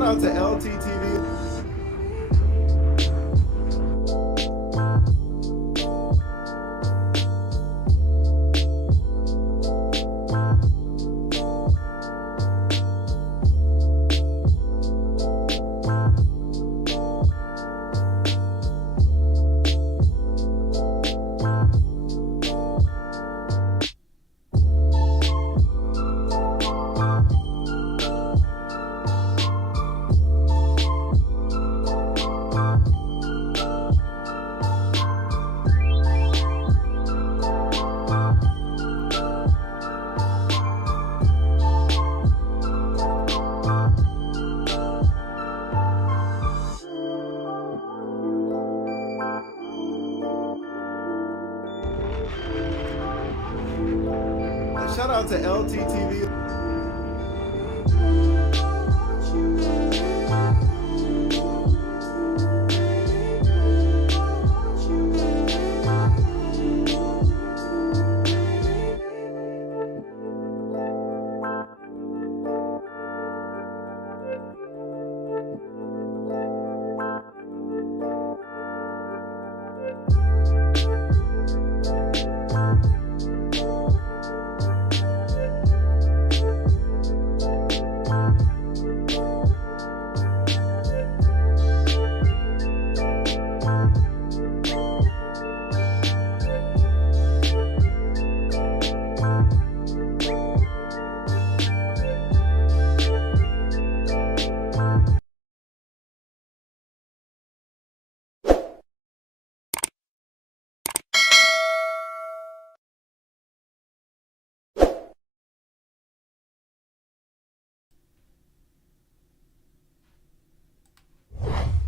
Shout out to LTTV. Shout out to LTTV.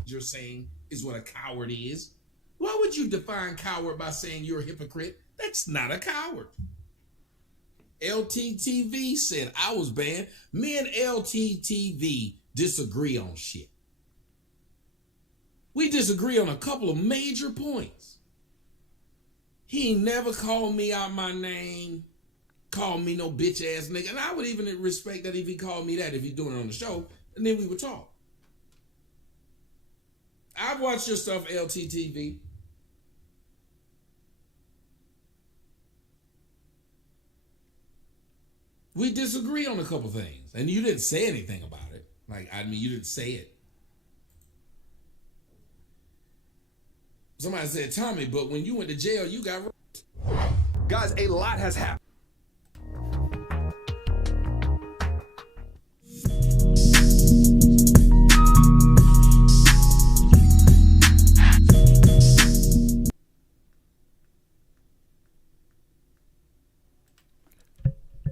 You're saying is what a coward is. Why would you define coward by saying you're a hypocrite? That's not a coward. LTTV said I was banned. Me and LTTV disagree on shit. We disagree on a couple of major points. He ain't never called me out my name, called me no bitch ass nigga. And I would even respect that if he called me that, if he's doing it on the show, and then we would talk. I've watched your stuff, LTTV. We disagree on a couple things. And you didn't say anything about it. You didn't say it. Somebody said, Tommy, but when you went to jail, you got raped. Guys, a lot has happened.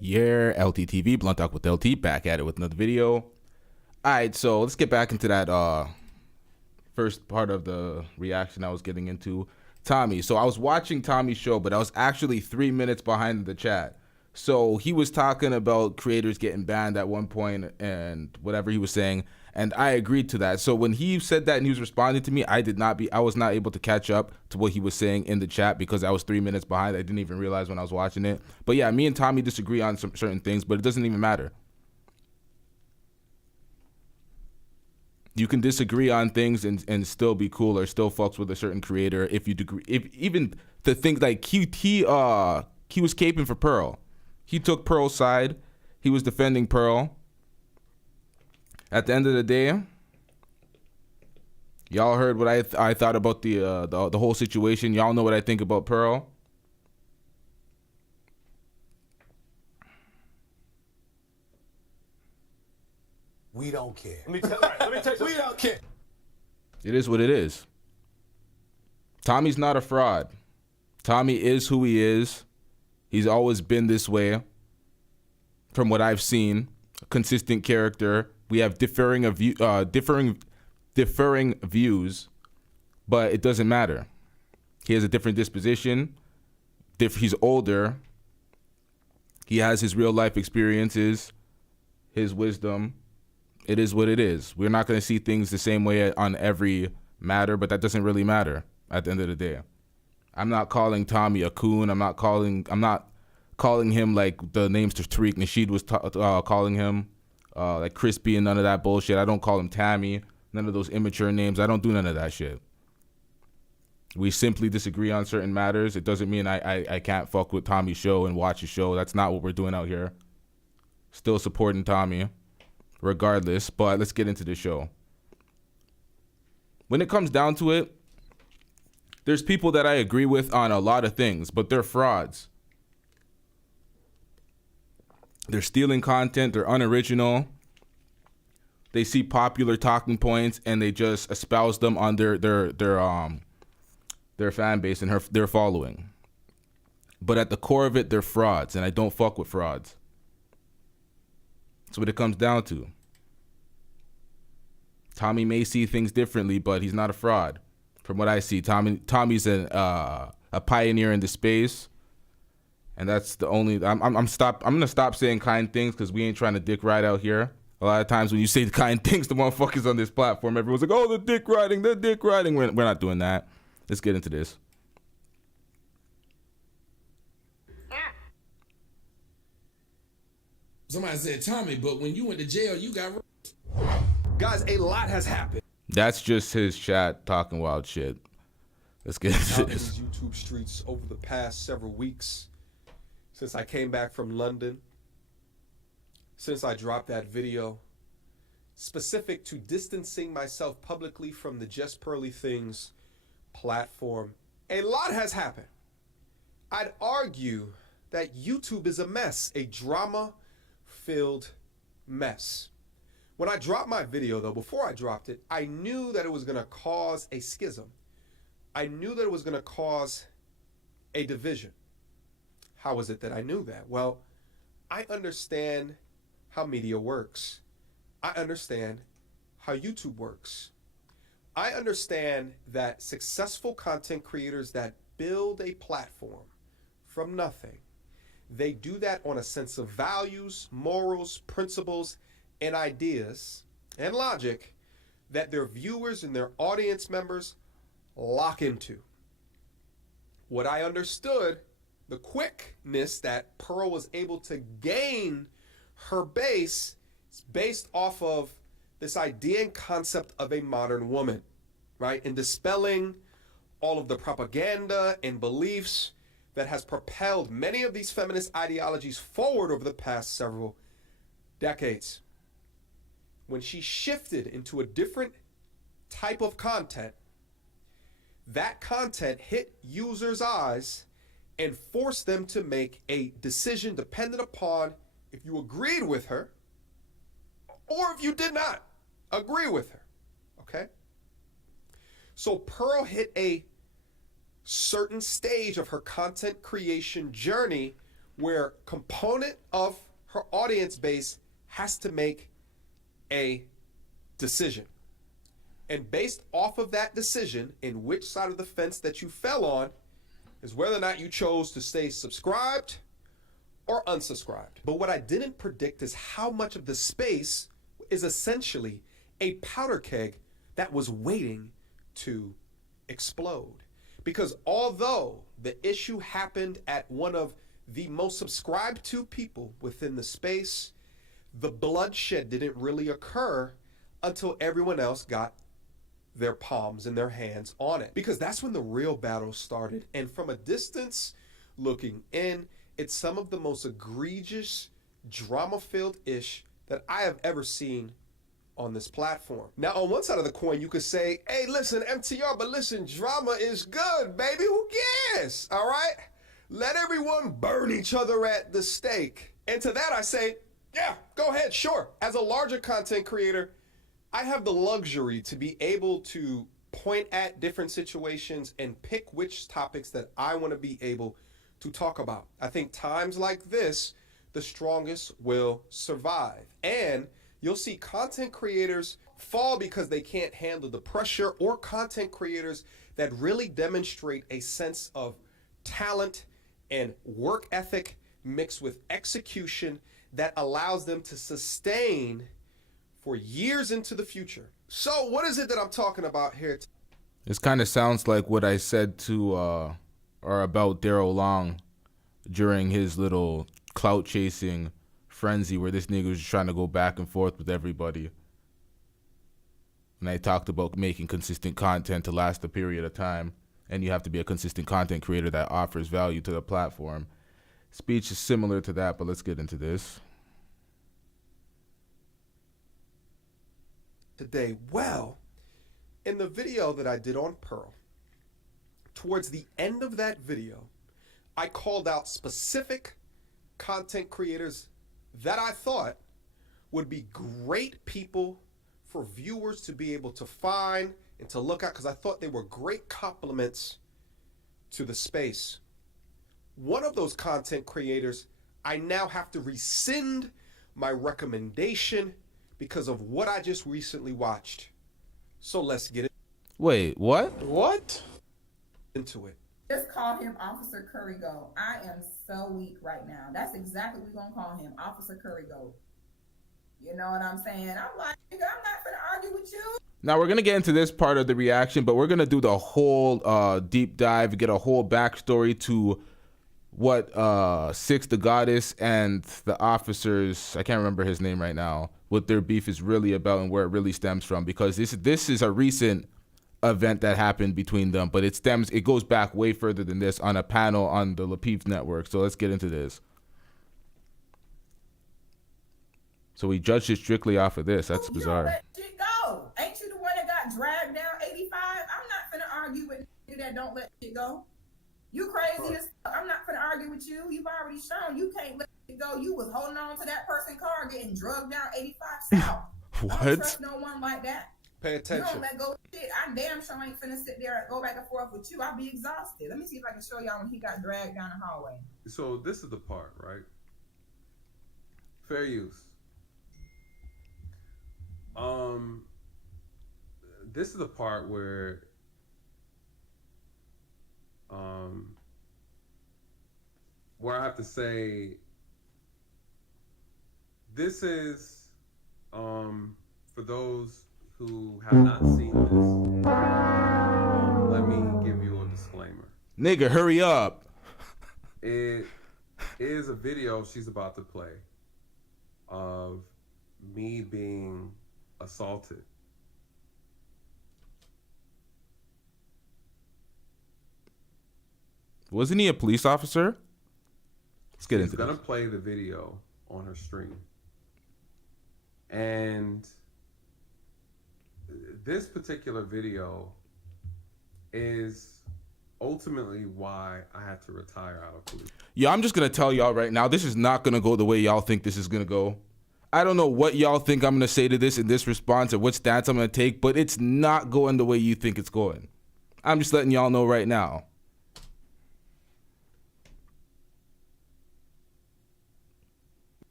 Yeah, LTTV, Blunt Talk with LT, back at it with another video. All right, so let's get back into that first part of the reaction I was getting into. Tommy. So I was watching Tommy's show, but I was actually 3 minutes behind the chat. So he was talking about creators getting banned at one point and whatever he was saying, and I agreed to that. So when he said that and he was responding to me, I was not able to catch up to what he was saying in the chat because I was 3 minutes behind. I didn't even realize when I was watching it. But yeah, me and Tommy disagree on some certain things, but it doesn't even matter. You can disagree on things and still be cool or still fucks with a certain creator if you degree. If even the things like he was caping for Pearl. He took Pearl's side. He was defending Pearl. At the end of the day, y'all heard what I thought about the whole situation. Y'all know what I think about Pearl. We don't care. Let me tell you, we don't care. It is what it is. Tommy's not a fraud. Tommy is who he is. He's always been this way. From what I've seen, a consistent character. We have differing views, but it doesn't matter. He has a different disposition. He's older. He has his real life experiences, his wisdom. It is what it is. We're not going to see things the same way on every matter, but that doesn't really matter at the end of the day. I'm not calling Tommy a coon. I'm not calling him like the names Tariq Nasheed was calling him. like Crispy and none of that bullshit. I don't call him Tammy. None of those immature names. I don't do none of that shit. We simply disagree on certain matters. It doesn't mean I can't fuck with Tommy's show and watch his show. That's not what we're doing out here. Still supporting Tommy, regardless. But let's get into the show. When it comes down to it, there's people that I agree with on a lot of things, but they're frauds. They're stealing content. They're unoriginal. They see popular talking points and they just espouse them on their fan base and their following. But at the core of it, they're frauds, and I don't fuck with frauds. That's what it comes down to. Tommy may see things differently, but he's not a fraud. From what I see, Tommy's a pioneer in the space, and that's the only. I'm gonna stop saying kind things because we ain't trying to dick ride out here. A lot of times when you say kind things to motherfuckers on this platform, everyone's like, "Oh, the dick riding." We're not doing that. Let's get into this. Somebody said, Tommy, but when you went to jail, you got... Guys, a lot has happened. That's just his chat talking wild shit. Let's get into Out in this. these YouTube streets over the past several weeks, since I came back from London, since I dropped that video specific to distancing myself publicly from the Just Pearly Things platform, a lot has happened. I'd argue that YouTube is a mess, a drama-filled mess. When I dropped my video, though, before I dropped it, I knew that it was going to cause a schism. I knew that it was going to cause a division. How was it that I knew that? Well, I understand how media works. I understand how YouTube works. I understand that successful content creators that build a platform from nothing, they do that on a sense of values, morals, principles, and ideas and logic that their viewers and their audience members lock into. What I understood, the quickness that Pearl was able to gain her base is based off of this idea and concept of a modern woman, right? And dispelling all of the propaganda and beliefs that has propelled many of these feminist ideologies forward over the past several decades. When she shifted into a different type of content, that content hit users' eyes and forced them to make a decision dependent upon if you agreed with her or if you did not agree with her, okay? So Pearl hit a certain stage of her content creation journey where component of her audience base has to make a decision. And based off of that decision, in which side of the fence that you fell on, is whether or not you chose to stay subscribed or unsubscribed. But what I didn't predict is how much of the space is essentially a powder keg that was waiting to explode. Because although the issue happened at one of the most subscribed to people within the space, the bloodshed didn't really occur until everyone else got their palms and their hands on it. Because that's when the real battle started. And from a distance looking in, it's some of the most egregious, drama-filled ish that I have ever seen on this platform. Now, on one side of the coin, you could say, hey, listen, MTR, but listen, drama is good, baby. Who cares? All right? Let everyone burn each other at the stake. And to that I say, yeah, go ahead, sure. As a larger content creator, I have the luxury to be able to point at different situations and pick which topics that I want to be able to talk about. I think times like this, the strongest will survive. And you'll see content creators fall because they can't handle the pressure, or content creators that really demonstrate a sense of talent and work ethic mixed with execution that allows them to sustain for years into the future. So what is it that I'm talking about here? This kind of sounds like what I said to or about Daryl Long during his little clout chasing frenzy where this nigga was just trying to go back and forth with everybody. And I talked about making consistent content to last a period of time. And you have to be a consistent content creator that offers value to the platform. Speech is similar to that, but let's get into this. Today, well, in the video that I did on Pearl, towards the end of that video, I called out specific content creators that I thought would be great people for viewers to be able to find and to look at, because I thought they were great compliments to the space. One of those content creators, I now have to rescind my recommendation because of what I just recently watched. So let's get it. Wait, what? What? Into it. Just call him Officer Curry Gold. I am so weak right now. That's exactly what we're going to call him, Officer Curry Gold. You know what I'm saying? I'm like, nigga, I'm not going to argue with you. Now we're going to get into this part of the reaction, but we're going to do the whole deep dive, get a whole backstory to what Six the Goddis and the officers, I can't remember his name right now, what their beef is really about and where it really stems from, because this is a recent event that happened between them, but it goes back way further than this on a panel on the Lapeef network. So let's get into this. So we judged it strictly off of this. That's bizarre. Let shit go. Ain't you the one that got dragged down 85? I'm not finna argue with nigga that don't let shit go. You crazy as fuck. I'm not finna argue with you. You've already shown you can't let it go. You was holding on to that person's car getting drugged down 85 South. What? I don't trust no one like that. Pay attention. You don't let go of shit. I damn sure ain't finna sit there and go back and forth with you. I'll be exhausted. Let me see if I can show y'all when he got dragged down the hallway. So this is the part, right? Fair use. This is the part where I have to say this is for those who have not seen this, let me give you a disclaimer. Nigga, hurry up. It is a video she's about to play of me being assaulted. Wasn't he a police officer? Let's get into She's gonna this. play the video on her stream. And this particular video is ultimately why I had to retire out of police. Yeah, I'm just going to tell y'all right now, this is not going to go the way y'all think this is going to go. I don't know what y'all think I'm going to say to this in this response or what stance I'm going to take, but it's not going the way you think it's going. I'm just letting y'all know right now.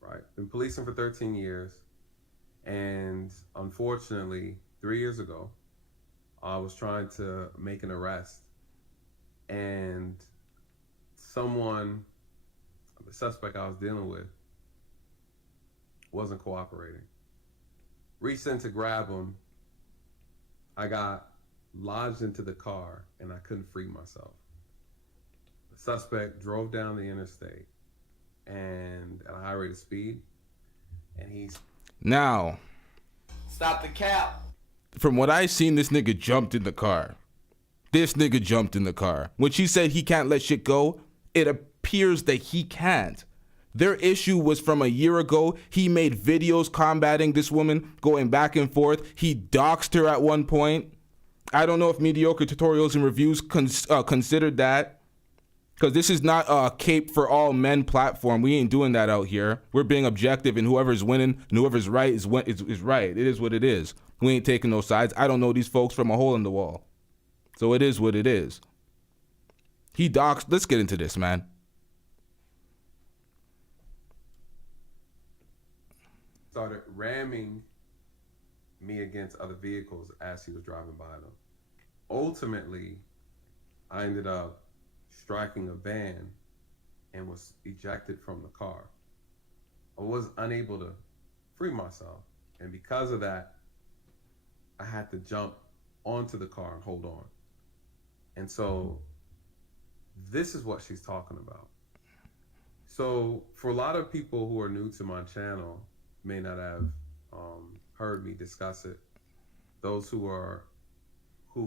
Right. Been policing for 13 years. And unfortunately, 3 years ago, I was trying to make an arrest. And someone, the suspect I was dealing with, wasn't cooperating. Reached in to grab him. I got lodged into the car and I couldn't free myself. The suspect drove down the interstate and at a high rate of speed, and he's Now, Stop the cap. from what I seen, this nigga jumped in the car. This nigga jumped in the car. When she said he can't let shit go, it appears that he can't. Their issue was from a year ago. He made videos combating this woman, going back and forth. He doxed her at one point. I don't know if Mediocre Tutorials and Reviews considered that. Because this is not a cape for all men platform. We ain't doing that out here. We're being objective, and whoever's winning and whoever's right is right. It is what it is. We ain't taking no sides. I don't know these folks from a hole in the wall. So it is what it is. He doxed. Let's get into this, man. started ramming me against other vehicles as he was driving by them. Ultimately, I ended up striking a van and was ejected from the car. I was unable to free myself, and because of that, I had to jump onto the car and hold on. And so this is what she's talking about. So for a lot of people who are new to my channel, may not have heard me discuss it. Those who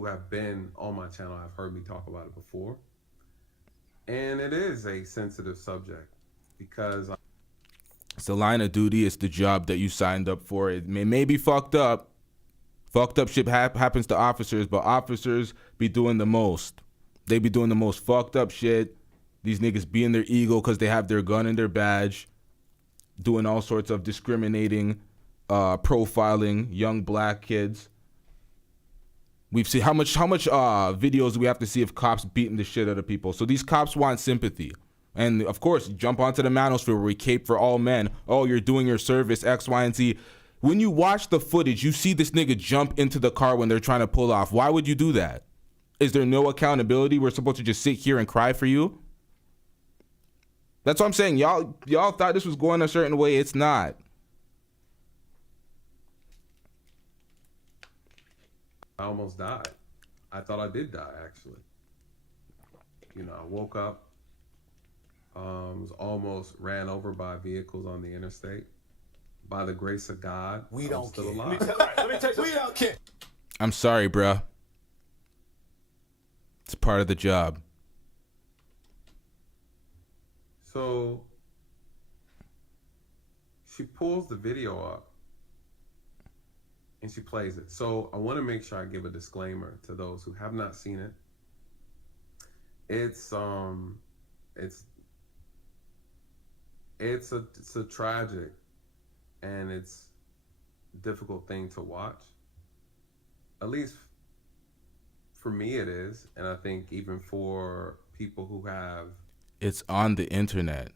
have been on my channel have heard me talk about it before. And it is a sensitive subject because It's the line of duty. It's the job that you signed up for. It may be fucked up. Fucked up shit happens to officers, but officers be doing the most. They be doing the most fucked up shit. These niggas be in their ego because they have their gun and their badge, doing all sorts of discriminating, profiling young black kids. We've seen how much videos we have to see of cops beating the shit out of people. So these cops want sympathy. And of course, jump onto the manosphere where we cape for all men. Oh, you're doing your service, X, Y, and Z. When you watch the footage, you see this nigga jump into the car when they're trying to pull off. Why would you do that? Is there no accountability? We're supposed to just sit here and cry for you? That's what I'm saying. Y'all thought this was going a certain way. It's not. I almost died. I thought I did die, actually. You know, I woke up, was almost ran over by vehicles on the interstate. By the grace of God, We I'm don't still care. alive. Let me tell you, we don't care. I'm sorry, bruh. It's part of the job. So she pulls the video up and she plays it. So I want to make sure I give a disclaimer to those who have not seen it. It's a tragic and it's a difficult thing to watch. At least for me it is, and I think even for people who have. It's on the internet.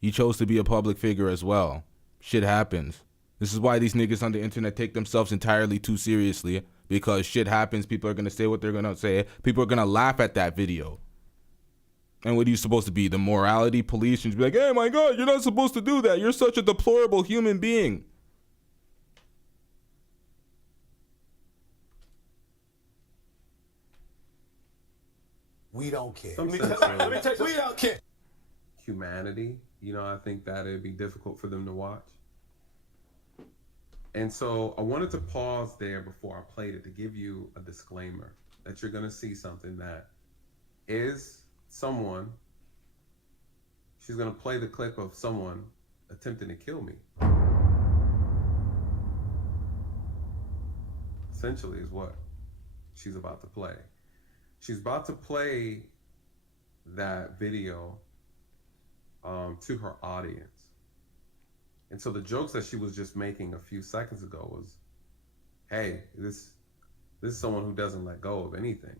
You chose to be a public figure as well. Shit happens. This is why these niggas on the internet take themselves entirely too seriously, because shit happens. People are going to say what they're going to say. People are going to laugh at that video. And what are you supposed to be? The morality police? And be like, hey, my God, you're not supposed to do that. You're such a deplorable human being. We don't care. Some Let me sense tell you, of we don't care. humanity, you know, I think that it'd be difficult for them to watch. And so I wanted to pause there before I played it to give you a disclaimer that you're going to see something that is someone, she's going to play the clip of someone attempting to kill me. Essentially is what she's about to play. She's about to play that video to her audience. And so the jokes that she was just making a few seconds ago was, hey, this is someone who doesn't let go of anything,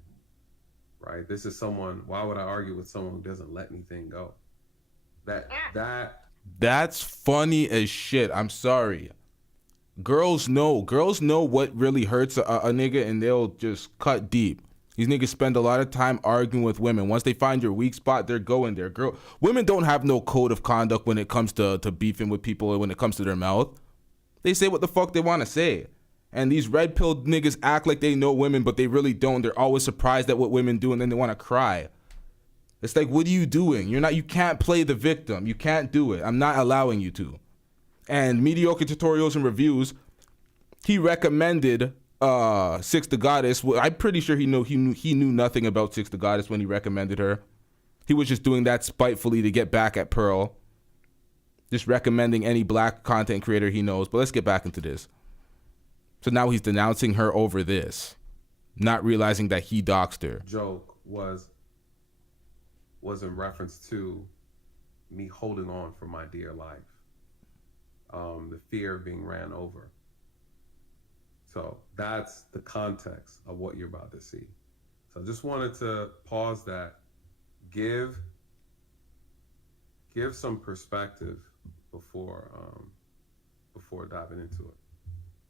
right? This is someone, why would I argue with someone who doesn't let anything go? That's funny as shit. I'm sorry. Girls know what really hurts a nigga, and they'll just cut deep. These niggas spend a lot of time arguing with women. Once they find your weak spot, they're going there. Women don't have no code of conduct when it comes to beefing with people or when it comes to their mouth. They say what the fuck they want to say. And these red-pilled niggas act like they know women, but they really don't. They're always surprised at what women do, and then they want to cry. It's like, what are you doing? You can't play the victim. You can't do it. I'm not allowing you to. And Mediocre Tutorials and Reviews, he recommended Six the Goddess. Well, I'm pretty sure he knew nothing about Six the Goddess when he recommended her. He was just doing that spitefully to get back at Pearl. Just recommending any black content creator he knows. But let's get back into this. So now he's denouncing her over this, not realizing that he doxed her. Joke was in reference to me holding on for my dear life. The fear of being ran over. So that's the context of what you're about to see. So I just wanted to pause that, give some perspective before diving into it.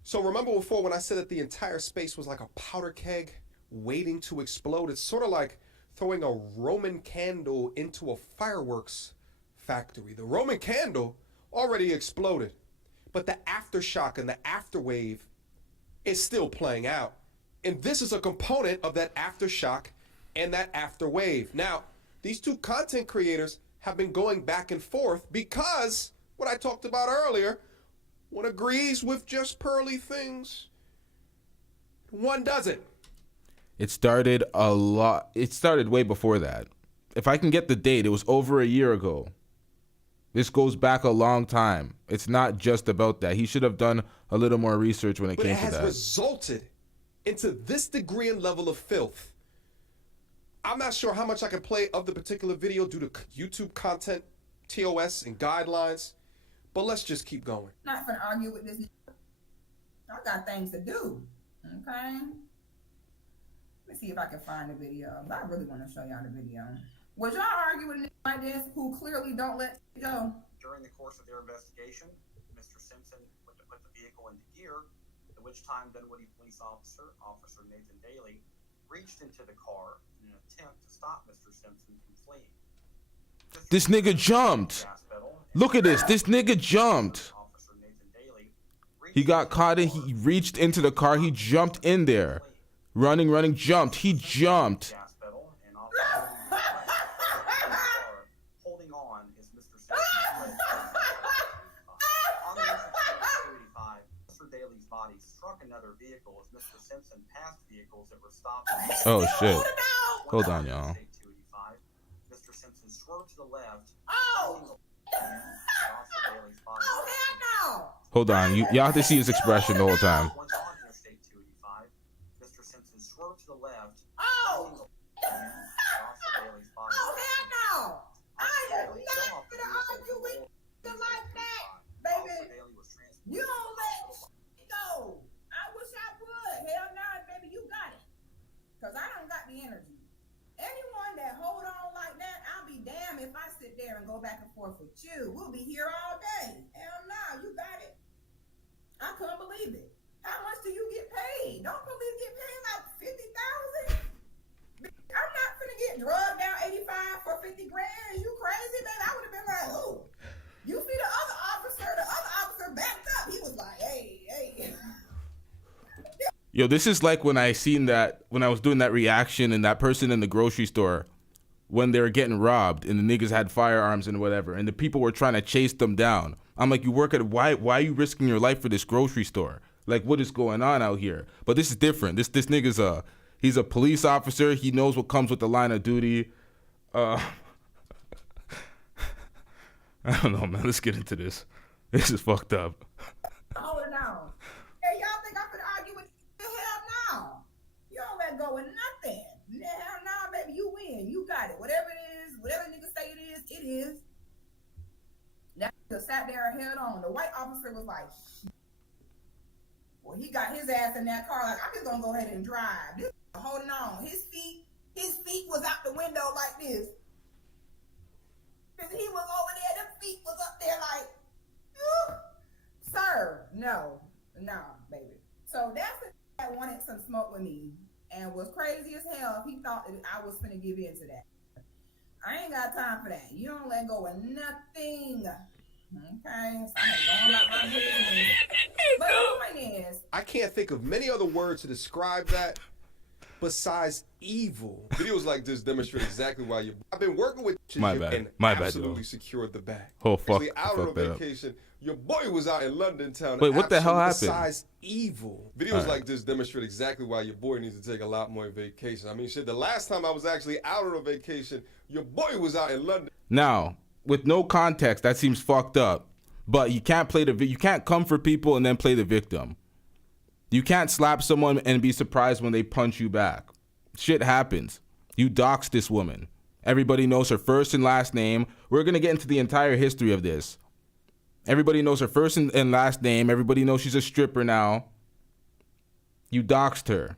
So remember before when I said that the entire space was like a powder keg waiting to explode? It's sort of like throwing a Roman candle into a fireworks factory. The Roman candle already exploded, but the aftershock and the afterwave is still playing out. And this is a component of that aftershock and that after wave. Now, these two content creators have been going back and forth because what I talked about earlier, one agrees with just Pearly things, one doesn't. It started way before that. If I can get the date, it was over a year ago. This goes back a long time. It's not just about that. He should have done a little more research when it came to that. But it has resulted into this degree and level of filth. I'm not sure how much I can play of the particular video due to YouTube content, TOS, and guidelines, but let's just keep going. Not gonna argue with this. I got things to do. Okay. Let's see if I can find the video. I really want to show y'all the video. Would y'all argue with a nigga like this who clearly don't let it go? During the course of their investigation, Mr. Simpson went to put the vehicle into gear, at which time Dunwoody Police Officer Nathan Daly, reached into the car in an attempt to stop Mr. Simpson from fleeing. This nigga jumped. Look at this. This nigga jumped. He got caught in. He reached into the car. He jumped in there. Running, jumped. He jumped. Holding on is Mr. Simpson's on the Mr. Daly's body struck another vehicle as Mr. Simpson passed vehicles that were stopped. Oh shit. Hold on, y'all. Mr. Simpson swerved to the left. Oh! Oh, hell no! Hold on. Y'all have to see his expression the whole time. Once on Interstate 285, Mr. Simpson swerved to the left. Oh! Oh, hell no! I am not gonna argue with you like that, baby. You don't let it go. I wish I would. Hell no, baby, you got it. Cause I don't got the energy. Anyone that hold on like that, I'll be damned if I sit there and go back and forth with you. We'll be here all day. Hell no, you got it. I couldn't believe it. How much do you get paid? Don't believe get paid like 50,000. I'm not finna get drugged down 85 for 50 grand. You crazy, man? I would have been like, ooh. You see the other officer backed up. He was like, hey. Yo, this is like when I was doing that reaction and that person in the grocery store when they were getting robbed and the niggas had firearms and whatever and the people were trying to chase them down. I'm like, you work at why are you risking your life for this grocery store? Like, what is going on out here? But this is different. This nigga's he's a police officer. He knows what comes with the line of duty. I don't know, man. Let's get into this. This is fucked up. Oh no. Hey, y'all think I'm gonna argue with you? Hell no. You don't let go of nothing. Hell no, baby. You win. You got it. Whatever it is, whatever niggas say it is. That nigga sat there and held on. The white officer was like, well, he got his ass in that car like, I'm just gonna go ahead and drive. This holding on. His feet was out the window like this. Cause he was over there, the feet was up there like, sir, no, baby. So that's the that wanted some smoke with me and was crazy as hell if he thought that I was finna give in to that. I ain't got time for that. You don't let go of nothing. Okay, so I'm going about my business. But the point is, I can't think of many other words to describe that besides evil. Videos like this demonstrate exactly why I've been working with you and absolutely secured the bag. Oh, fuck. Actually, out on a vacation. Your boy was out in London town. Wait, what the hell happened? Besides evil. Videos like this demonstrate exactly why your boy needs to take a lot more vacation. I mean, shit, the last time I was actually out on a vacation, your boy was out in London. Now, with no context, that seems fucked up. But you can't you can't come for people and then play the victim. You can't slap someone and be surprised when they punch you back. Shit happens. You doxed this woman. Everybody knows her first and last name. We're going to get into the entire history of this. Everybody knows her first and last name. Everybody knows she's a stripper now. You doxed her.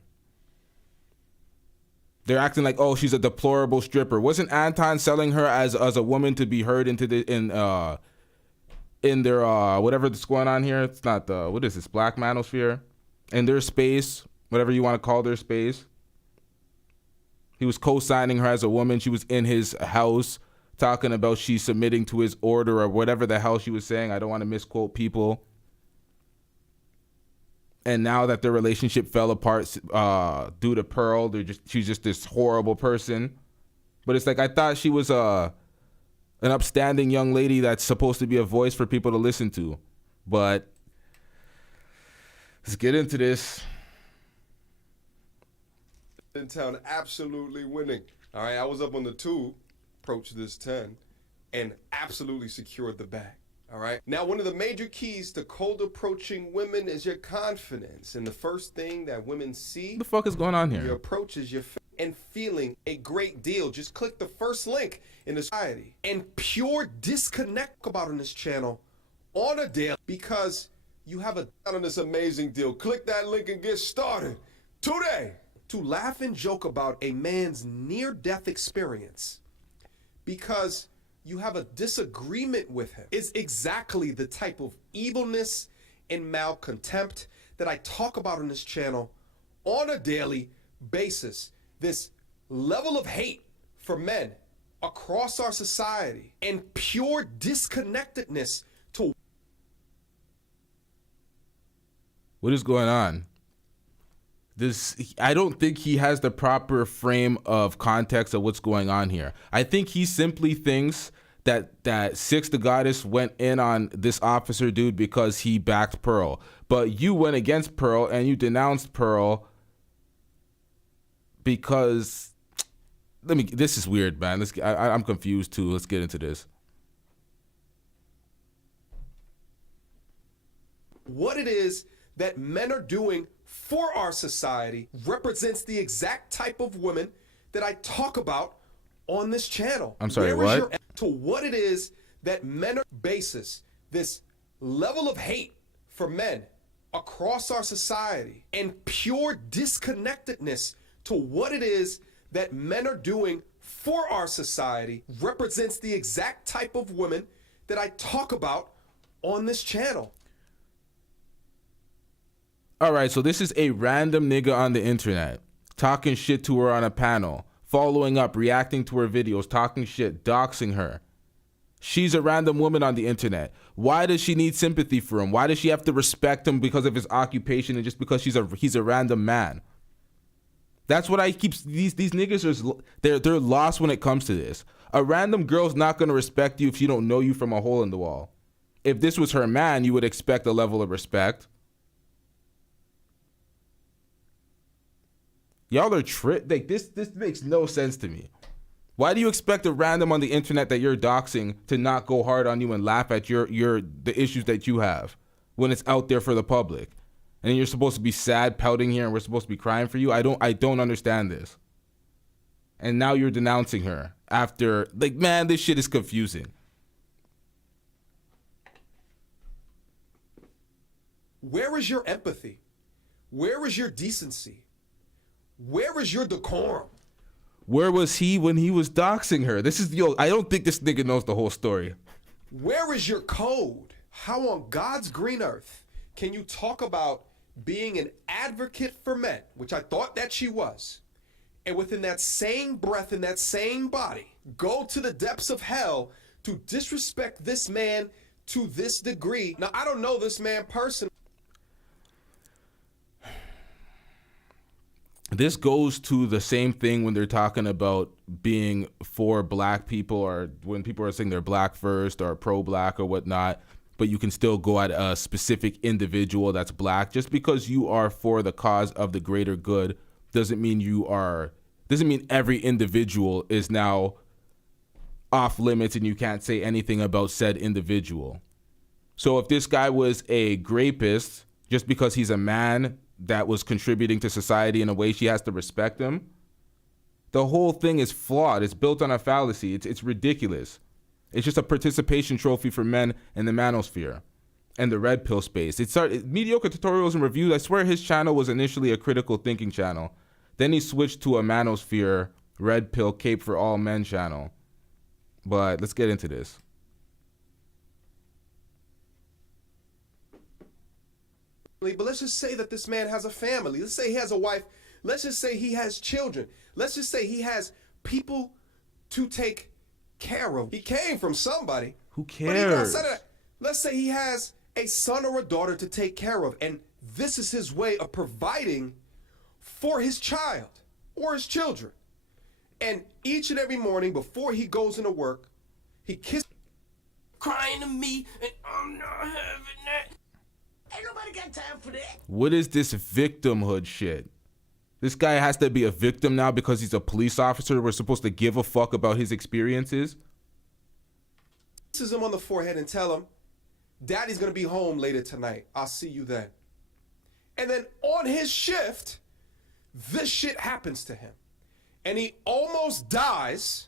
They're acting like, oh, she's a deplorable stripper. Wasn't Anton selling her as a woman to be heard into in their whatever that's going on here? It's not what is this, Black Manosphere? In their space, whatever you want to call their space. He was co-signing her as a woman. She was in his house talking about she's submitting to his order or whatever the hell she was saying. I don't want to misquote people. and now that their relationship fell apart due to Pearl, she's just this horrible person. But it's like, I thought she was an upstanding young lady that's supposed to be a voice for people to listen to. But let's get into this. In town, absolutely winning. All right, I was up on the 2, approached this 10, and absolutely secured the bag. All right. Now, one of the major keys to cold approaching women is your confidence. And the first thing that women see, What the fuck is going on here? your approach is your and feeling a great deal. Just click the first link in the society. And pure disconnect about on this channel on a daily, because you have a on this amazing deal. Click that link and get started today. To laugh and joke about a man's near-death experience because you have a disagreement with him is exactly the type of evilness and malcontempt that I talk about on this channel on a daily basis. This level of hate for men across our society and pure disconnectedness to What is going on? I don't think he has the proper frame of context of what's going on here. I think he simply thinks that Six the Goddess went in on this officer dude because he backed Pearl. But you went against Pearl and you denounced Pearl because this is weird, man. I'm confused too. Let's get into this. what it is that men are doing for our society represents the exact type of women that I talk about on this channel. I'm sorry, Where is what? to what it is that men are basis, this level of hate for men across our society and pure disconnectedness to what it is that men are doing for our society represents the exact type of women that I talk about on this channel. All right, so this is a random nigga on the internet talking shit to her on a panel, following up, reacting to her videos, talking shit, doxing her. She's a random woman on the internet. Why does she need sympathy for him? Why does she have to respect him because of his occupation and just because he's a random man? That's what I keep. These niggas are they're lost when it comes to this. A random girl's not gonna respect you if she don't know you from a hole in the wall. If this was her man, you would expect a level of respect. Y'all are like this makes no sense to me. Why do you expect a random on the internet that you're doxing to not go hard on you and laugh at the issues that you have when it's out there for the public? And then you're supposed to be sad, pouting here, and we're supposed to be crying for you? I don't understand this. And now you're denouncing her after, like, man, this shit is confusing. Where is your empathy? Where is your decency? Where is your decorum? Where was he when he was doxing her? I don't think this nigga knows the whole story. Where is your code? How on God's green earth can you talk about being an advocate for men, which I thought that she was, and within that same breath, in that same body, go to the depths of hell to disrespect this man to this degree? Now, I don't know this man personally. This goes to the same thing when they're talking about being for black people, or when people are saying they're black first or pro-black or whatnot, but you can still go at a specific individual that's black. Just because you are for the cause of the greater good doesn't mean every individual is now off limits and you can't say anything about said individual. So if this guy was a rapist, just because he's a man that was contributing to society in a way, she has to respect him. The whole thing is flawed. It's built on a fallacy. It's ridiculous. It's just a participation trophy for men in the manosphere and the red pill space. Mediocre tutorials and reviews. I swear his channel was initially a critical thinking channel. Then he switched to a manosphere, red pill, cape for all men channel. But let's get into this. But let's just say that this man has a family. Let's say he has a wife. Let's just say he has children. Let's just say he has people to take care of. He came from somebody. Who But even cares? outside of that, let's say he has a son or a daughter to take care of. And this is his way of providing for his child or his children. And each and every morning before he goes into work, he kisses, Crying to me, and I'm not having that. Ain't nobody got time for that. What is this victimhood shit? This guy has to be a victim now because he's a police officer. We're supposed to give a fuck about his experiences. kisses him on the forehead and tell him, Daddy's gonna be home later tonight. I'll see you then. And then on his shift, this shit happens to him. And he almost dies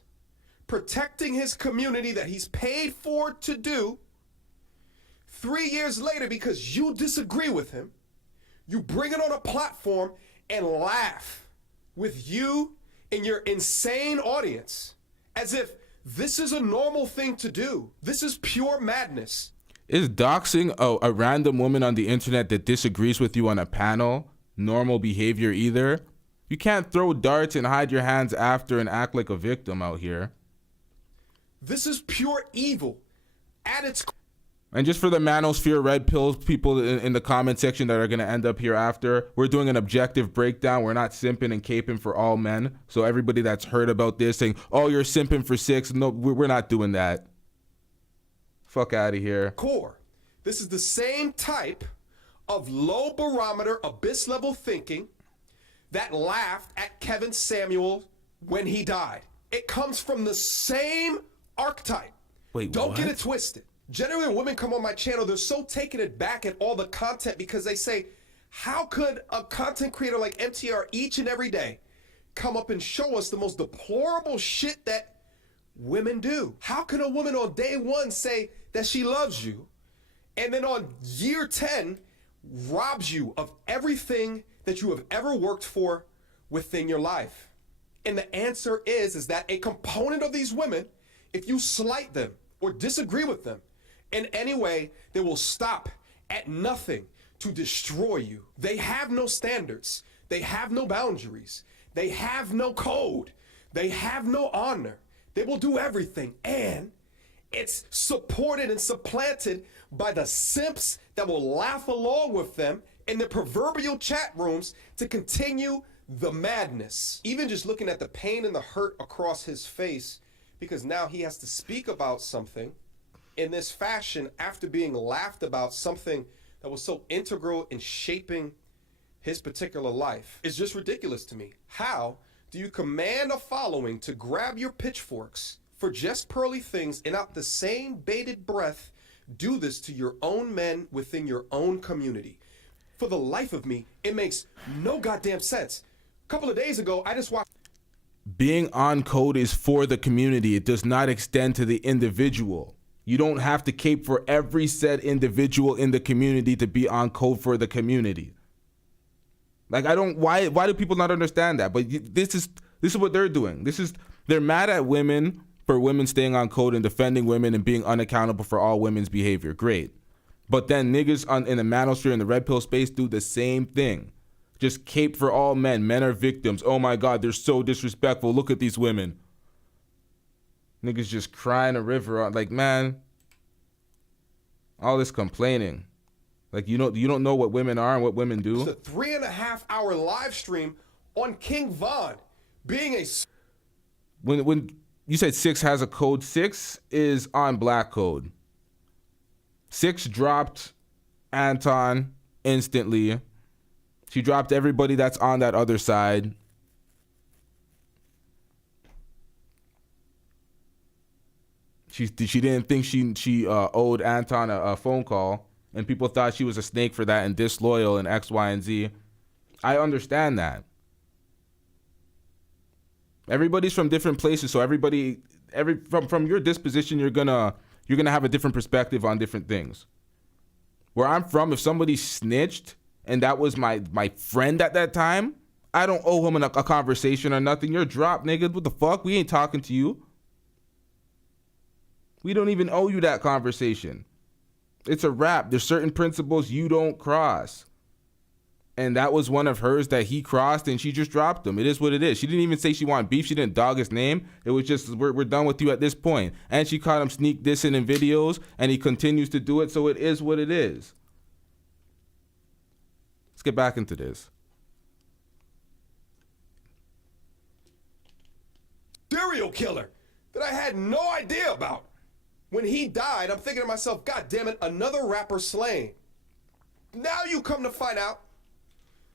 protecting his community that he's paid for to do. 3 years later, because you disagree with him, you bring it on a platform and laugh with you and your insane audience as if this is a normal thing to do. This is pure madness. Is doxing a random woman on the internet that disagrees with you on a panel normal behavior either? You can't throw darts and hide your hands after and act like a victim out here. This is pure evil at its core. And just for the manosphere red pills people in the comment section that are going to end up here after, we're doing an objective breakdown. We're not simping and caping for all men. So everybody that's heard about this saying, oh, you're simping for 6. No, we're not doing that. Fuck out of here. This is the same type of low barometer, abyss level thinking that laughed at Kevin Samuel when he died. It comes from the same archetype. Wait, Don't what? get it twisted. Generally, when women come on my channel, they're so taken aback at all the content because they say, how could a content creator like MTR each and every day come up and show us the most deplorable shit that women do? How can a woman on day 1 say that she loves you and then on year 10 robs you of everything that you have ever worked for within your life? And the answer is that a component of these women, if you slight them or disagree with them in any way, they will stop at nothing to destroy you. They have no standards. They have no boundaries. They have no code. They have no honor. They will do everything. And it's supported and supplanted by the simps that will laugh along with them in the proverbial chat rooms to continue the madness. Even just looking at the pain and the hurt across his face, because now he has to speak about something in this fashion after being laughed about, something that was so integral in shaping his particular life. It's just ridiculous to me. How do you command a following to grab your pitchforks for just pearly things and out the same bated breath do this to your own men within your own community? For the life of me, it makes no goddamn sense. A couple of days ago, I just watched. Being on code is for the community. It does not extend to the individual. You don't have to cape for every said individual in the community to be on code for the community. Like, why do people not understand that? But this is what they're doing. They're mad at women for women staying on code and defending women and being unaccountable for all women's behavior. Great. But then niggas in the manosphere and the red pill space do the same thing. Just cape for all men. Men are victims. Oh my God, they're so disrespectful. Look at these women. Niggas just crying a river. Like, man, all this complaining. Like, you don't know what women are and what women do. It's a 3.5-hour live stream on King Von being a. When you said 6 has a code, 6 is on black code. 6 dropped Anton instantly. She dropped everybody that's on that other side. She didn't think she owed Anton a phone call, and people thought she was a snake for that and disloyal and X, Y, and Z. I understand that. Everybody's from different places, so from your disposition, you're gonna have a different perspective on different things. Where I'm from, if somebody snitched and that was my friend at that time, I don't owe him a conversation or nothing. You're dropped, nigga. What the fuck? We ain't talking to you. We don't even owe you that conversation. It's a wrap. There's certain principles you don't cross. And that was one of hers that he crossed, and she just dropped him. It is what it is. She didn't even say she wanted beef. She didn't dog his name. It was just, we're done with you at this point. And she caught him sneak dissing in videos, and he continues to do it, so it is what it is. get back into this. Serial killer that I had no idea about. When he died, I'm thinking to myself, God damn it, another rapper slain. Now you come to find out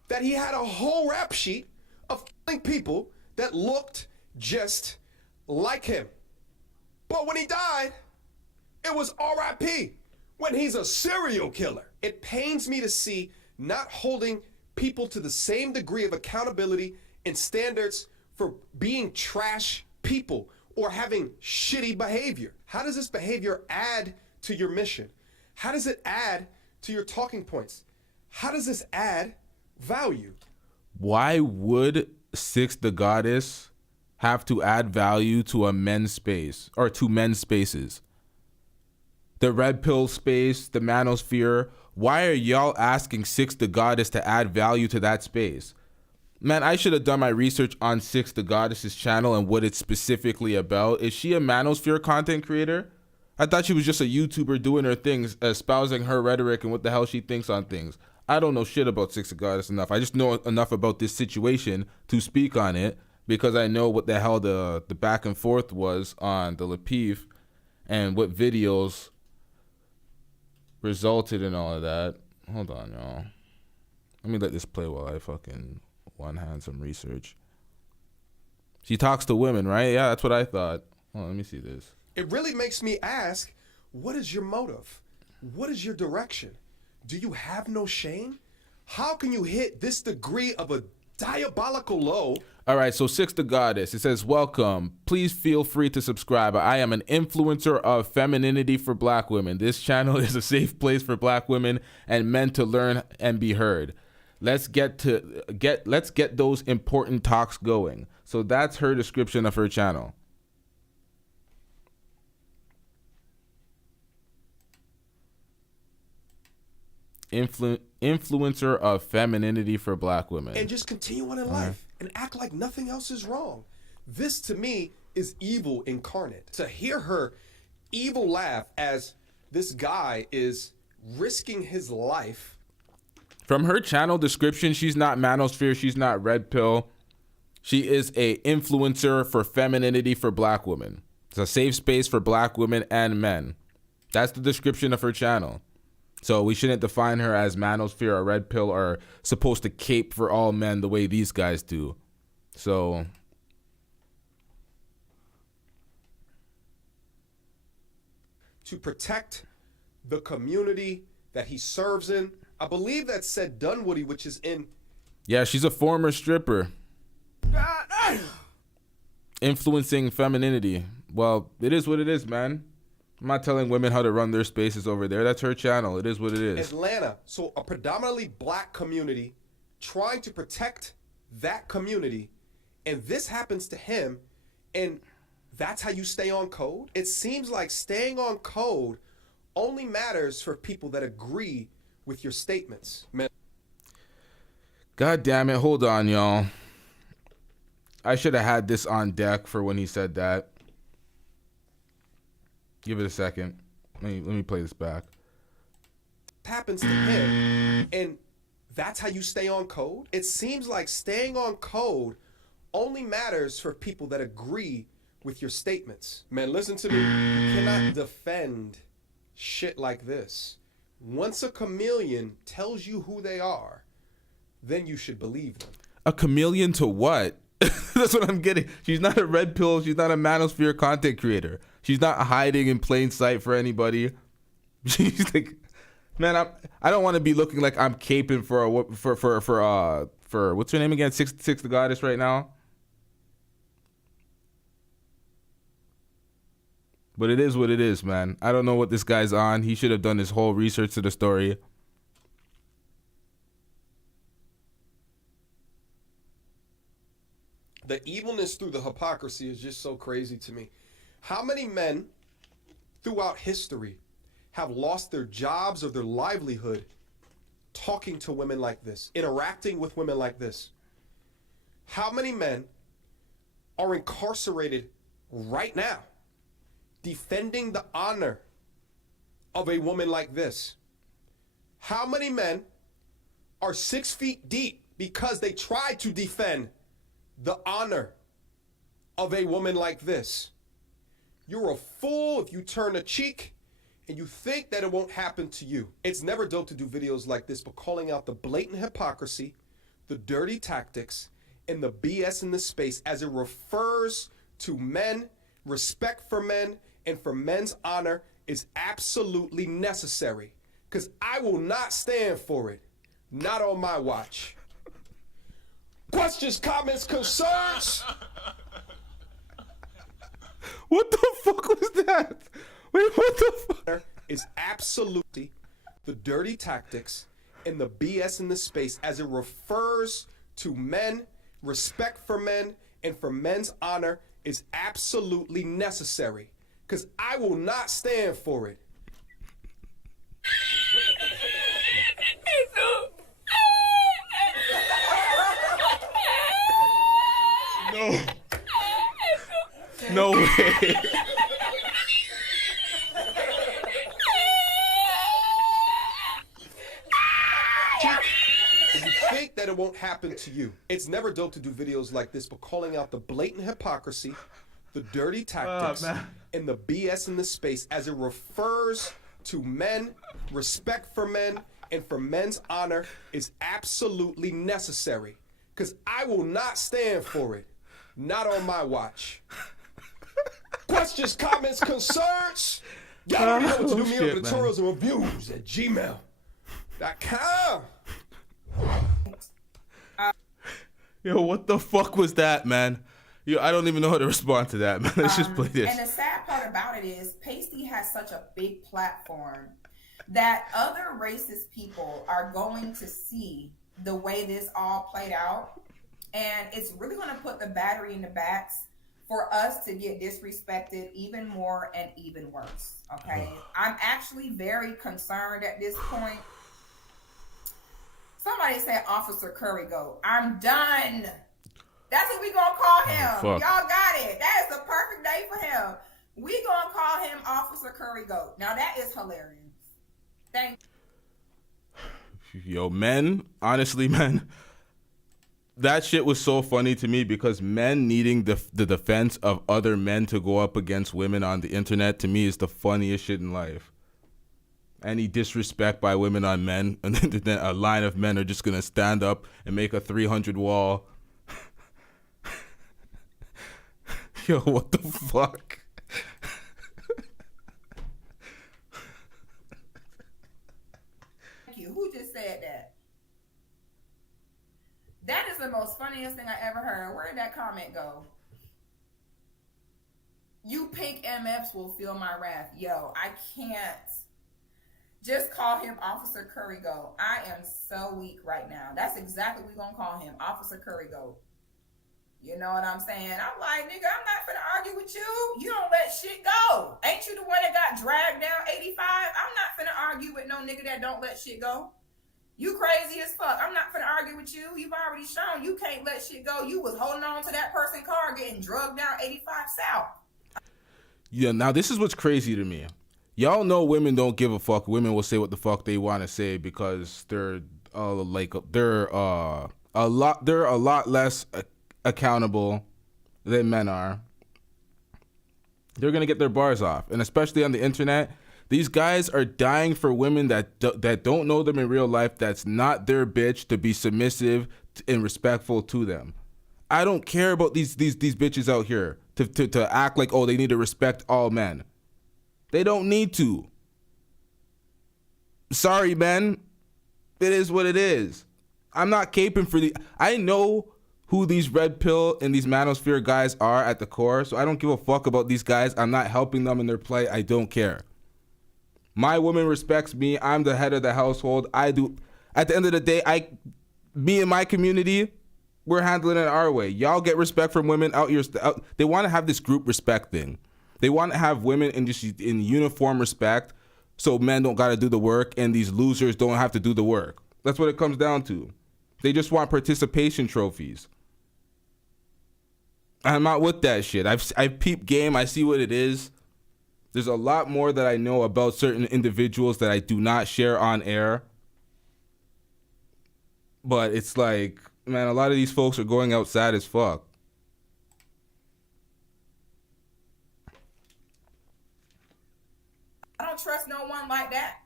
that he had a whole rap sheet of killing people that looked just like him. But when he died, it was R.I.P. when he's a serial killer. It pains me to see not holding people to the same degree of accountability and standards for being trash people or having shitty behavior. How does this behavior add to your mission? How does it add to your talking points? How does this add value? Why would Six the Goddess have to add value to a men's space or to men's spaces? The red pill space, the manosphere. Why are y'all asking Six the Goddess to add value to that space? Man, I should have done my research on Six the Goddess's channel and what it's specifically about. Is she a manosphere content creator? I thought she was just a YouTuber doing her things, espousing her rhetoric and what the hell she thinks on things. I don't know shit about Six the Goddess enough. I just know enough about this situation to speak on it because I know what the hell the back and forth was on the Lapeef and what videos resulted in all of that. Hold on, y'all. Let me let this play while I fucking one-hand some research. She talks to women, right? Yeah, that's what I thought. Hold on, let me see this. It really makes me ask, what is your motive? What is your direction? Do you have no shame? How can you hit this degree of a diabolical low? All right, so Six the Goddess, it says, welcome. Please feel free to subscribe. I am an influencer of femininity for black women. This channel is a safe place for black women and men to learn and be heard. Let's get those important talks going. So that's her description of her channel. Influencer of femininity for black women. And just continue on in life and act like nothing else is wrong. This to me is evil incarnate. To hear her evil laugh as this guy is risking his life. From her channel description, she's not manosphere, she's not red pill. She is a influencer for femininity for black women. It's a safe space for black women and men. That's the description of her channel. So we shouldn't define her as manosphere or red pill or supposed to cape for all men the way these guys do. So to protect the community that he serves in. I believe that said Dunwoody, which is in. Yeah, she's a former stripper. Influencing femininity. Well, it is what it is, man. I'm not telling women how to run their spaces over there. That's her channel. It is what it is. Atlanta, so a predominantly black community trying to protect that community, and this happens to him, and that's how you stay on code? It seems like staying on code only matters for people that agree with your statements. Man. God damn it. Hold on, y'all. I should have had this on deck for when he said that. Give it a second. Let me play this back. Happens to him, and that's how you stay on code? It seems like staying on code only matters for people that agree with your statements. Man, listen to me. You cannot defend shit like this. Once a chameleon tells you who they are, then you should believe them. A chameleon to what? That's what I'm getting. She's not a red pill. She's not a manosphere content creator. She's not hiding in plain sight for anybody. She's like, man, I don't want to be looking like I'm caping for what's her name again? Six the Goddess right now. But it is what it is, man. I don't know what this guy's on. He should have done his whole research to the story. The evilness through the hypocrisy is just so crazy to me. How many men throughout history have lost their jobs or their livelihood talking to women like this, interacting with women like this? How many men are incarcerated right now defending the honor of a woman like this? How many men are 6 feet deep because they try to defend the honor of a woman like this. You're a fool if you turn a cheek and you think that it won't happen to you. It's never dope to do videos like this, but calling out the blatant hypocrisy, the dirty tactics, and the BS in the space as it refers to men, respect for men, and for men's honor is absolutely necessary. Because I will not stand for it. Not on my watch. Questions, comments, concerns? What the fuck was that? Wait, what the fuck? Is absolutely the dirty tactics and the BS in the space as it refers to men, respect for men, and for men's honor is absolutely necessary. Because I will not stand for it. No. No way. You think that it won't happen to you. It's never dope to do videos like this, but calling out the blatant hypocrisy, the dirty tactics, and the BS in the space as it refers to men, respect for men, and for men's honor is absolutely necessary. Because I will not stand for it. Not on my watch. Questions, comments, concerns? Y'all already know what to do. Me on tutorials and reviews at gmail.com. Yo, what the fuck was that, man? Yo, I don't even know how to respond to that, man. Let's just play this. And the sad part about it is Pasty has such a big platform that other racist people are going to see the way this all played out. And it's really going to put the battery in the backs for us to get disrespected even more and even worse. Okay. I'm actually very concerned at this point. Somebody said Officer Curry Goat. I'm done. That's what we gonna call him. Y'all got it. That is the perfect day for him. We gonna call him Officer Curry Goat. Now that is hilarious. Thank Yo, men, honestly, man, that shit was so funny to me because men needing the defense of other men to go up against women on the internet, to me, is the funniest shit in life. Any disrespect by women on men, and then a line of men are just gonna stand up and make a 300 wall. Yo, what the fuck? Thank you. Who just said that? That is the most funniest thing I ever heard. Where did that comment go? You pink MFs will feel my wrath. Yo, I can't. Just call him Officer Curry Goat. I am so weak right now. That's exactly what we're going to call him. Officer Curry Goat. You know what I'm saying? I'm like, nigga, I'm not finna argue with you. You don't let shit go. Ain't you the one that got dragged down 85? I'm not finna argue with no nigga that don't let shit go. You crazy as fuck. I'm not finna argue with you. You've already shown you can't let shit go. You was holding on to that person's car getting drugged down 85 South. Yeah, now this is what's crazy to me. Y'all know women don't give a fuck. Women will say what the fuck they want to say because they're a lot less accountable than men are. They're gonna get their bars off, and especially on the internet, these guys are dying for women that don't know them in real life. That's not their bitch, to be submissive and respectful to them. I don't care about these bitches out here to act like, oh, they need to respect all men. They don't need to. Sorry, man. It is what it is. I'm not caping for the... I know who these red pill and these manosphere guys are at the core, so I don't give a fuck about these guys. I'm not helping them in their plight. I don't care. My woman respects me. I'm the head of the household. I do. At the end of the day, me and my community, we're handling it our way. Y'all get respect from women out here. They want to have this group respect thing. They want to have women in uniform respect, so men don't got to do the work and these losers don't have to do the work. That's what it comes down to. They just want participation trophies. I'm not with that shit. I've peeped game. I see what it is. There's a lot more that I know about certain individuals that I do not share on air. But it's like, man, a lot of these folks are going out sad as fuck. I don't trust no one like that.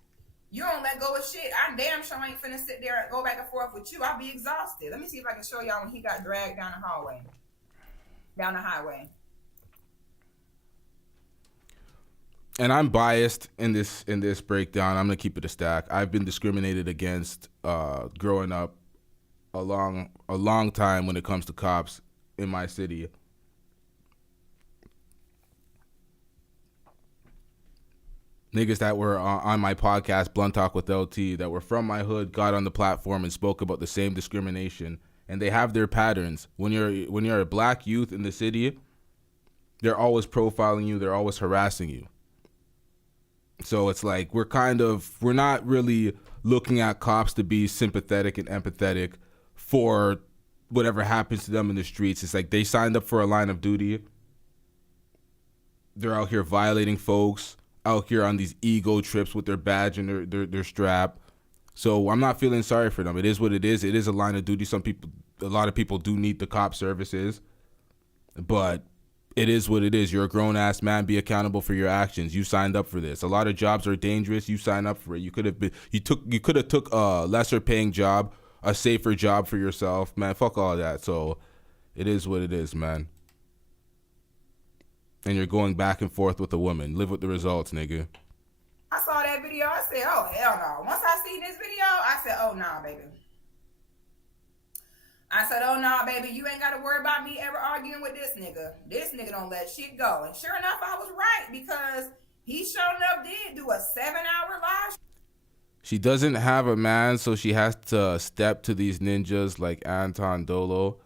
You don't let go of shit. I damn sure ain't finna sit there and go back and forth with you. I'll be exhausted. Let me see if I can show y'all when he got dragged down the hallway. Down the highway. And I'm biased in this breakdown. I'm gonna keep it a stack. I've been discriminated against growing up a long time when it comes to cops in my city. Niggas that were on my podcast, Blunt Talk with LT, that were from my hood, got on the platform and spoke about the same discrimination. And they have their patterns. When you're a black youth in the city, they're always profiling you. They're always harassing you. So it's like we're not really looking at cops to be sympathetic and empathetic for whatever happens to them in the streets. It's like they signed up for a line of duty. They're out here violating folks, out here on these ego trips with their badge and their strap. So I'm not feeling sorry for them. It is what it is. It is a line of duty. A lot of people do need the cop services, but it is what it is. You're a grown ass man. Be accountable for your actions. You signed up for this. A lot of jobs are dangerous. You signed up for it. You could have took a lesser paying job, a safer job for yourself, man. Fuck all that. So it is what it is, man. And you're going back and forth with a woman. Live with the results, nigga. I saw that video. I said, oh, hell no. Once I seen this video, I said, oh, nah, baby. I said, oh, nah, baby. You ain't got to worry about me ever arguing with this nigga. This nigga don't let shit go. And sure enough, I was right because he sure enough did do a 7-hour live. She doesn't have a man, so she has to step to these ninjas like Anton Dolo.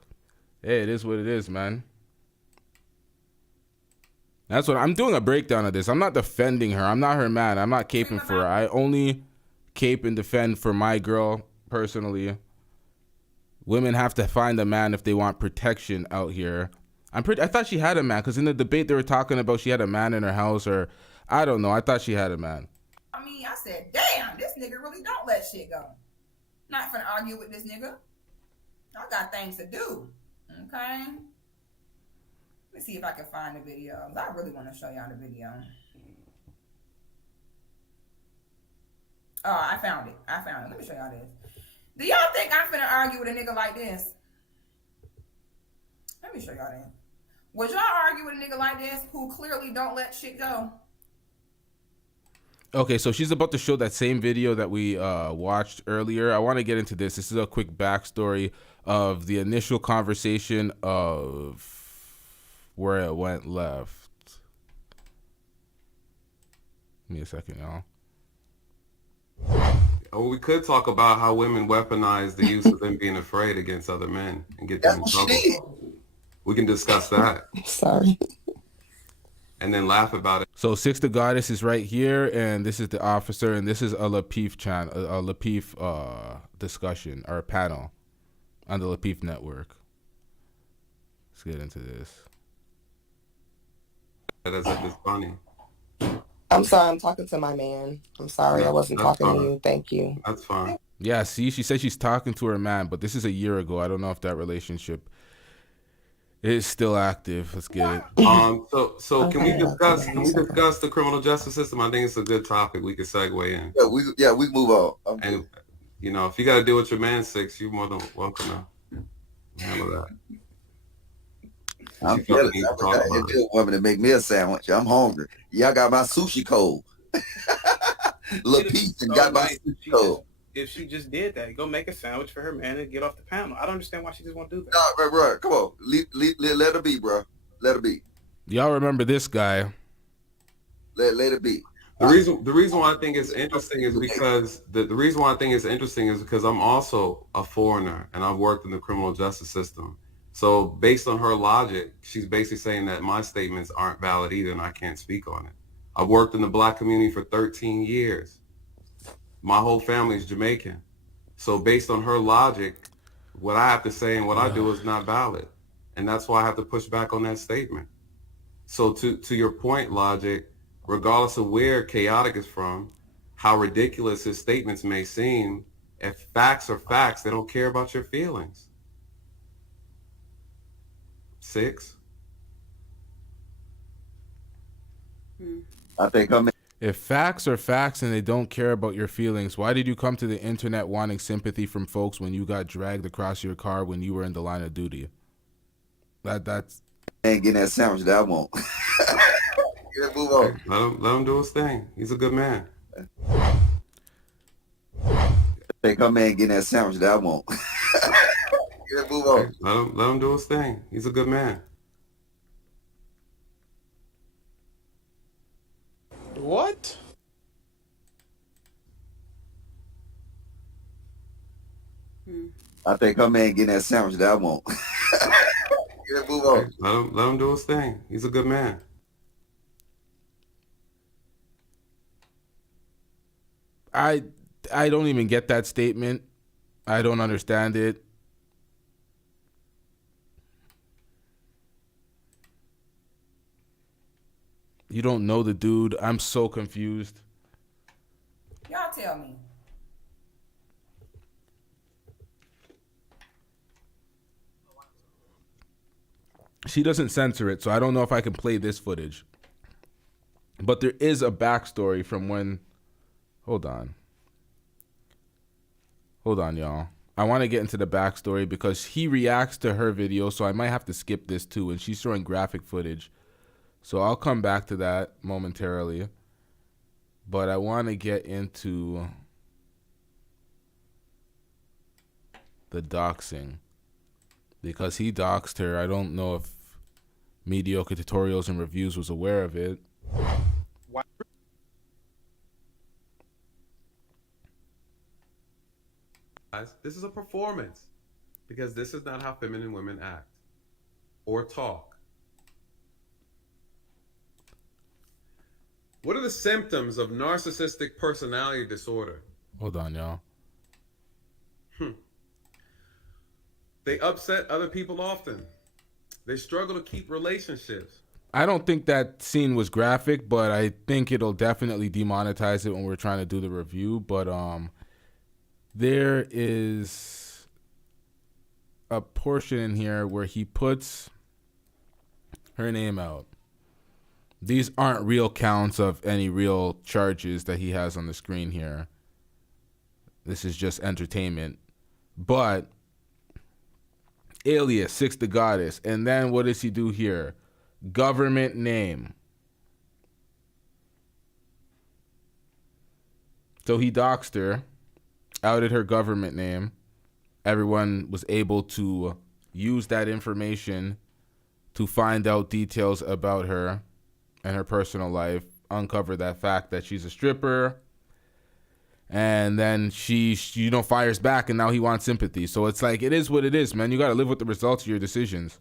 Hey, it is what it is, man. That's what I'm doing, a breakdown of this. I'm not defending her. I'm not her man. I'm not caping for her. I only cape and defend for my girl personally. Women have to find a man if they want protection out here. I thought she had a man because in the debate they were talking about she had a man in her house, or I don't know. I thought she had a man. I mean, I said, damn, this nigga really don't let shit go. Not finna argue with this nigga. I got things to do. Okay? Let me see if I can find the video. I really want to show y'all the video. Oh, I found it. Let me show y'all this. Do y'all think I'm finna argue with a nigga like this? Let me show y'all this. Would y'all argue with a nigga like this who clearly don't let shit go? Okay, so she's about to show that same video that we watched earlier. I want to get into this. This is a quick backstory of the initial conversation of where it went left. Give me a second, y'all. Or we could talk about how women weaponize the use of them being afraid against other men and get them in trouble. We can discuss that. Sorry. And then laugh about it. So Six the Goddess is right here, and this is the officer, and this is a Lapeef channel, a Lapeef discussion or panel on the Lapeef network. Let's get into this. That's it's funny. I'm sorry, I'm talking to my man. I'm sorry, I wasn't talking to you. Thank you. That's fine. Yeah, see, she said she's talking to her man, but this is a year ago. I don't know if that relationship is still active. Let's get it. So okay, can we discuss the criminal justice system? I think it's a good topic. We can segue in. Yeah, we move on. And you know, if you got to deal with your man 6, you're more than welcome to handle that. I'm jealous. I got a good woman to make me a sandwich. I'm hungry. Y'all got my sushi cold. Little piece and got my sushi cold. If she just did that, go make a sandwich for her man and get off the panel. I don't understand why she just won't do that. No, bro, come on. Let her be, bro. Let her be. Y'all remember this guy? Let it be. The reason why I think it's interesting is because the reason why I think it's interesting is because I'm also a foreigner and I've worked in the criminal justice system. So based on her logic, she's basically saying that my statements aren't valid either and I can't speak on it. I've worked in the black community for 13 years. My whole family is Jamaican. So based on her logic, what I have to say and what I do is not valid. And that's why I have to push back on that statement. So to your point, Logic, regardless of where Chaotic is from, how ridiculous his statements may seem, If facts are facts, they don't care about your feelings. 6. I think I'm. If facts are facts and they don't care about your feelings, why did you come to the internet wanting sympathy from folks when you got dragged across your car when you were in the line of duty? That's. Ain't getting that sandwich that I want. Yeah, move on. Let him do his thing. He's a good man. I think I'm man getting that sandwich that I want. Yeah, move on. Let him do his thing. He's a good man. What? I think I'm man getting that sandwich that I want. Yeah, move on. Let him do his thing. He's a good man. I don't even get that statement. I don't understand it. You don't know the dude. I'm so confused. Y'all tell me. She doesn't censor it, so I don't know if I can play this footage. But there is a backstory from when... Hold on, y'all. I want to get into the backstory because he reacts to her video, so I might have to skip this too, and she's showing graphic footage. So I'll come back to that momentarily. But I want to get into the doxing because he doxed her. I don't know if Mediocre Tutorials and Reviews was aware of it. Guys, this is a performance because this is not how feminine women act or talk. What are the symptoms of narcissistic personality disorder? Hold on, y'all. They upset other people often. They struggle to keep relationships. I don't think that scene was graphic, but I think it'll definitely demonetize it when we're trying to do the review. But there is a portion in here where he puts her name out. These aren't real counts of any real charges that he has on the screen here. This is just entertainment. But alias 6 the Goddess. And then what does he do here? Government name. So he doxed her, outed her government name. Everyone was able to use that information to find out details about her and her personal life, uncover that fact that she's a stripper, and then she fires back, and now he wants sympathy. So it's like, it is what it is, man. You got to live with the results of your decisions.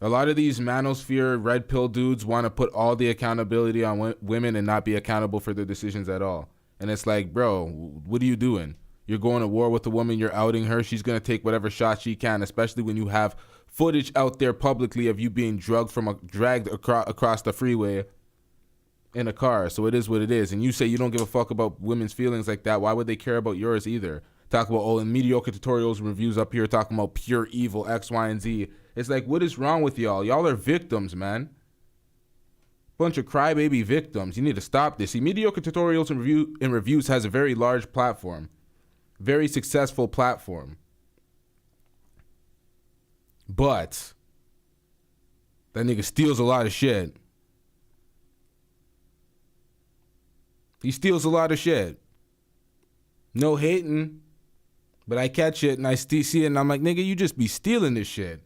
A lot of these manosphere red pill dudes want to put all the accountability on women and not be accountable for their decisions at all. And it's like, bro, what are you doing? You're going to war with a woman, you're outing her, she's going to take whatever shot she can, especially when you have footage out there publicly of you being dragged across the freeway in a car. So it is what it is. And you say you don't give a fuck about women's feelings like that. Why would they care about yours either? Talk about, in Mediocre Tutorials and Reviews up here talking about pure evil, X, Y, and Z. It's like, what is wrong with y'all? Y'all are victims, man. Bunch of crybaby victims. You need to stop this. See, Mediocre Tutorials and Reviews has a very large platform. Very successful platform. But that nigga steals a lot of shit. He steals a lot of shit. No hating, but I catch it and I see it and I'm like, nigga, you just be stealing this shit.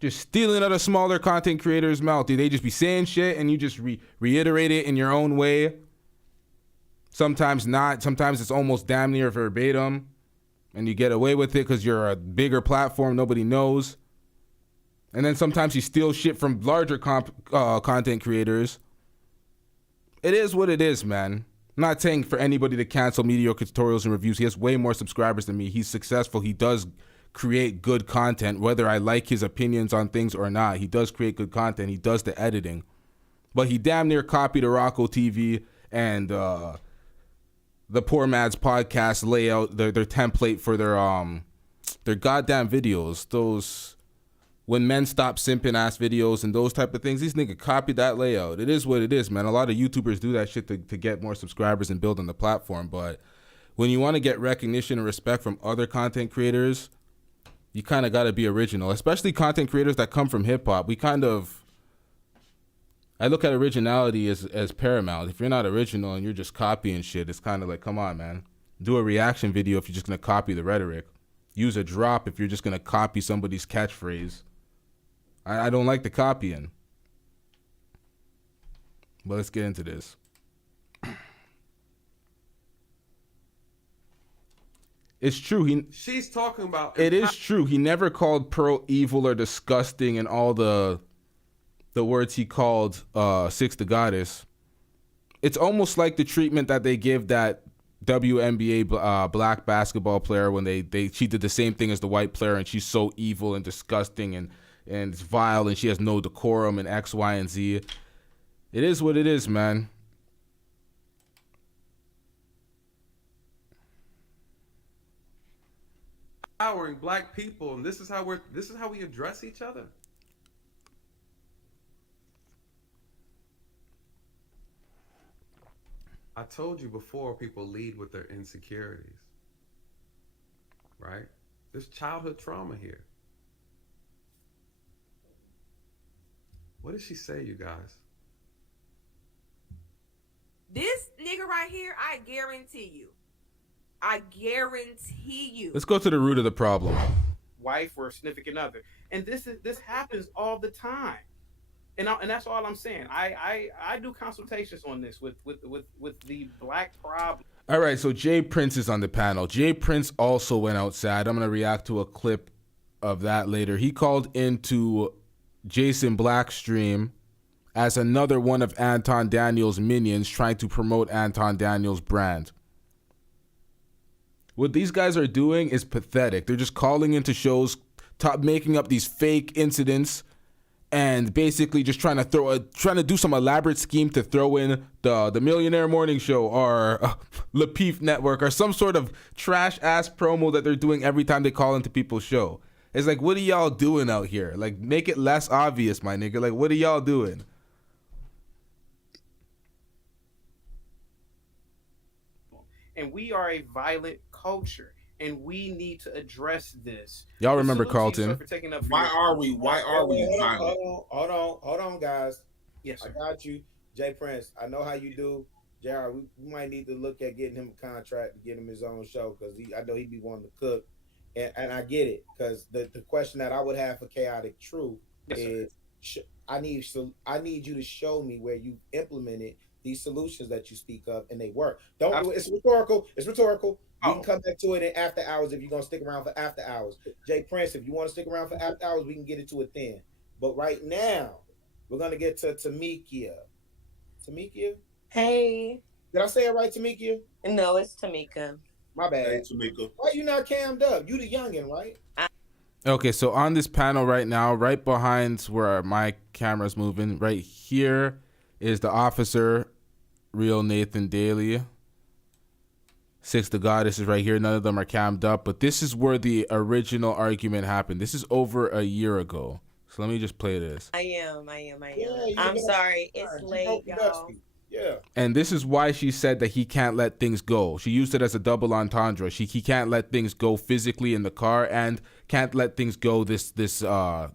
Just stealing out of smaller content creators' mouth. Dude, they just be saying shit and you just reiterate it in your own way. Sometimes not. Sometimes it's almost damn near verbatim. And you get away with it because you're a bigger platform nobody knows. And then sometimes you steal shit from larger content creators. It is what it is, man. I'm not saying for anybody to cancel Mediocre Tutorials and Reviews. He has way more subscribers than me. He's successful. He does create good content, whether I like his opinions on things or not. He does create good content. He does the editing. But he damn near copied Rocco TV and the Poor Man's podcast layout, their template for their goddamn videos. Those when men stop simping ass videos and those type of things, these niggas copied that layout. It is what it is, man. A lot of YouTubers do that shit to get more subscribers and build on the platform. But when you want to get recognition and respect from other content creators, you kind of got to be original, especially content creators that come from hip hop. I look at originality as paramount. If you're not original and you're just copying shit, it's kind of like, come on, man. Do a reaction video if you're just going to copy the rhetoric. Use a drop if you're just going to copy somebody's catchphrase. I don't like the copying. But let's get into this. It's true. She's talking about. It is true. He never called Pearl evil or disgusting and all the words he called Six the Goddess. It's almost like the treatment that they give that WNBA black basketball player when she did the same thing as the white player, and she's so evil and disgusting and it's vile and she has no decorum and X, Y, and Z. It is what it is, man. Empowering black people, and this is how we address each other. I told you before, people lead with their insecurities, right? There's childhood trauma here. What did she say, you guys? This nigga right here, I guarantee you. Let's go to the root of the problem. Wife or significant other, and this happens all the time, and that's all I'm saying. I do consultations on this with the black problem. All right, so Jay Prince is on the panel. Jay Prince also went outside. I'm gonna react to a clip of that later. He called into Jason Black's stream as another one of Anton Daniels' minions trying to promote Anton Daniels' brand. What these guys are doing is pathetic. They're just calling into shows, making up these fake incidents, and basically just trying to do some elaborate scheme to throw in the Millionaire Morning Show or Lapeef Network or some sort of trash ass promo that they're doing every time they call into people's show. It's like, what are y'all doing out here? Like, make it less obvious, my nigga. Like, what are y'all doing? And we are a violent culture, and we need to address this. Y'all remember Carlton? Why are we violent? Hold on, guys. Yes, sir. I got you, Jay Prince. I know how you do, JR. We might need to look at getting him a contract to get him his own show because I know he'd be wanting to cook, and I get it because the question that I would have for Chaotic Truth is, I need you to show me where you implemented these solutions that you speak of and they work. It's rhetorical. We can come back to it in after hours if you're gonna stick around for after hours. Jay Prince, if you want to stick around for after hours, we can get into it then. But right now, we're gonna get to Tamikia. Tamikia? Hey. Did I say it right, Tamikia? No, it's Tamika. My bad. Hey, Tamika. Why you not cammed up? You the youngin', right? Okay, so on this panel right now, right behind where my camera's moving, right here is the officer, real Nathan Daly. Six the Goddess is right here. None of them are cammed up, but this is where the original argument happened. This is over a year ago. So let me just play this. I am. Yeah, I'm sorry. It's late, y'all. Yeah. And this is why she said that he can't let things go. She used it as a double entendre. He can't let things go physically in the car and can't let things go this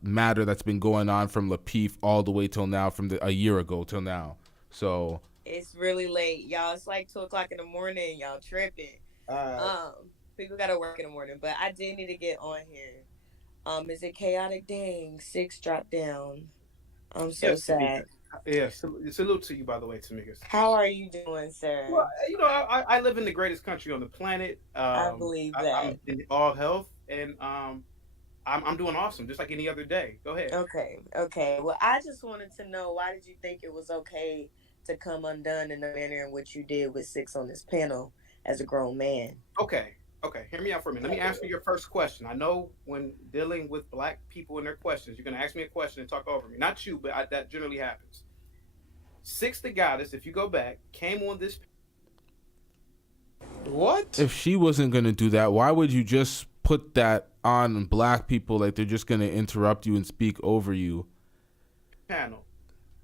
matter that's been going on from Lapeef all the way till now, from a year ago till now. So it's really late, y'all. It's like 2:00 in the morning. Y'all tripping. People gotta work in the morning, but I did need to get on here. Is it chaotic? Dang, 6 dropped down. I'm so sad. Yeah, salute to you, by the way, Tamika. How are you doing, sir? Well, you know, I live in the greatest country on the planet. I believe that. I'm in all health, and I'm doing awesome, just like any other day. Go ahead. Okay. Well, I just wanted to know, why did you think it was okay to come undone in the manner in which you did with 6 on this panel as a grown man? Okay. Hear me out for a minute. Let me answer your first question. I know when dealing with black people and their questions, you're going to ask me a question and talk over me. Not you, but that generally happens. 6 the Goddess, if you go back, came on this What? If she wasn't going to do that, why would you just put that on black people like they're just going to interrupt you and speak over you? Panel.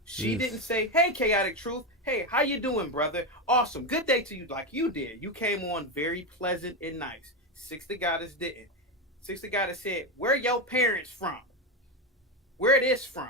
She didn't say, hey, Chaotic Truth. Hey, how you doing, brother? Awesome. Good day to you, like you did. You came on very pleasant and nice. Six the Goddess didn't. Six the Goddess said, where your parents from? Where it is from?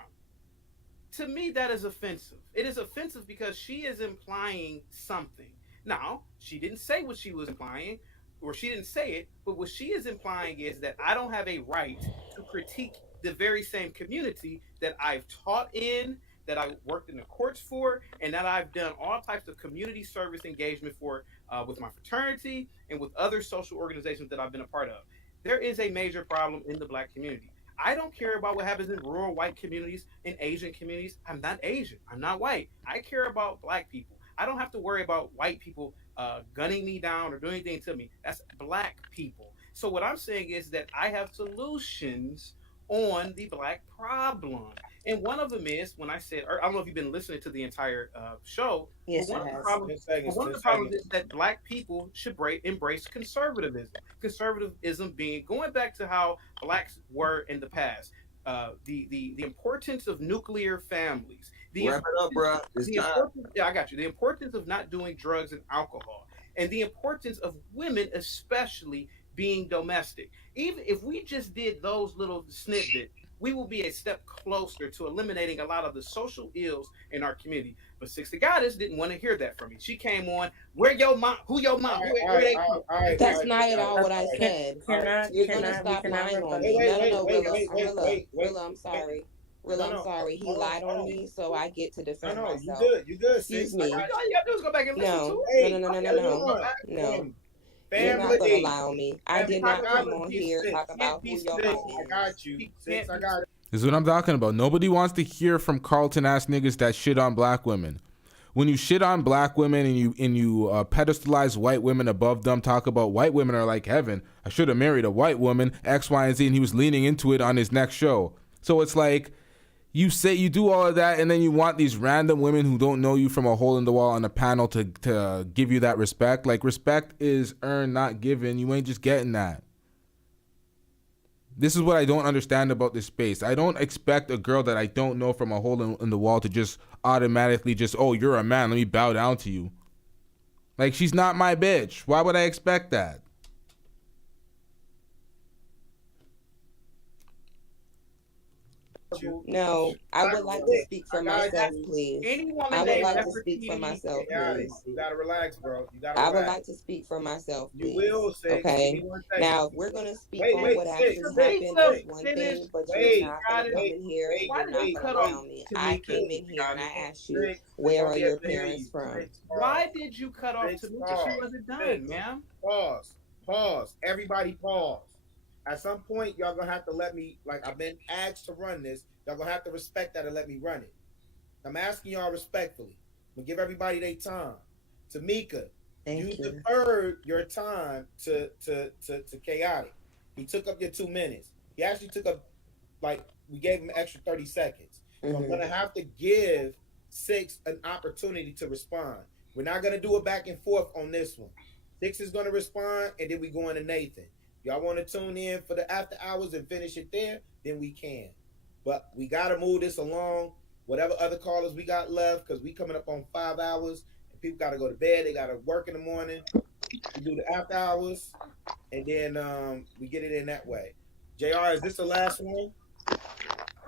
To me, that is offensive. It is offensive because she is implying something. Now, she didn't say what she was implying, or she didn't say it, but what she is implying is that I don't have a right to critique the very same community that I've taught in, that I worked in the courts for, and that I've done all types of community service engagement for with my fraternity and with other social organizations that I've been a part of. There is a major problem in the black community. I don't care about what happens in rural white communities, in Asian communities. I'm not Asian. I'm not white. I care about black people. I don't have to worry about white people gunning me down or doing anything to me. That's black people. So what I'm saying is that I have solutions on the black problem. And one of them is when I said, or I don't know if you've been listening to the entire show. Yes, but I have. one of the problems is that black people should embrace conservatism. Conservatism being going back to how blacks were in the past. The importance of nuclear families. Wrap it up, bro. Yeah, I got you. The importance of not doing drugs and alcohol, and the importance of women, especially being domestic. Even if we just did those little snippets, we will be a step closer to eliminating a lot of the social ills in our community. But Six the Goddess didn't want to hear that from me. She came on, where your mom, who your mom, where they come. That's not at all what I said. You're gonna stop lying on me. No, Willa, I'm sorry. Willa, I'm sorry. He lied on me, so I get to defend myself. You good. Excuse me. All you gotta do is go back and listen to it. No. You're not gonna lie on me. I did not come on here and talk about who your mom is. I got you. Six, I got it. This is what I'm talking about. Nobody wants to hear from Carlton ass niggas that shit on black women. When you shit on black women and you pedestalize white women above them, talk about white women are like heaven. I should have married a white woman, X, Y, and Z, and he was leaning into it on his next show. So it's like you say you do all of that, and then you want these random women who don't know you from a hole in the wall on a panel to give you that respect. Like, respect is earned, not given. You ain't just getting that. This is what I don't understand about this space. I don't expect a girl that I don't know from a hole in the wall to just automatically just, oh, you're a man, let me bow down to you. Like, she's not my bitch. Why would I expect that? No, I would like to speak for myself, please. I would like to speak for myself, please. You gotta relax, bro. I would like to speak for myself, please. You will say. Okay. Now, if we're gonna speak on what actually happened, that's one thing, but you're not gonna come in here and you're not gonna allow me. I came in here and I asked you, where are your parents from? Why did you cut off Tamika? She wasn't done, ma'am. Pause. Everybody pause. At some point, y'all gonna have to let me, like I've been asked to run this, y'all gonna have to respect that and let me run it. I'm asking y'all respectfully. I'm gonna give everybody their time. Tamika, you deferred your time to Chaotic. He took up your 2 minutes. He actually took up, like, we gave him an extra 30 seconds. So I'm gonna have to give Six an opportunity to respond. We're not gonna do a back and forth on this one. Six is gonna respond, and then we go into Nathan. Y'all want to tune in for the after hours and finish it there, then we can. But we got to move this along. Whatever other callers we got left, because we coming up on 5 hours, and people got to go to bed. They got to work in the morning. We do the after hours, and then we get it in that way. JR, is this the last one?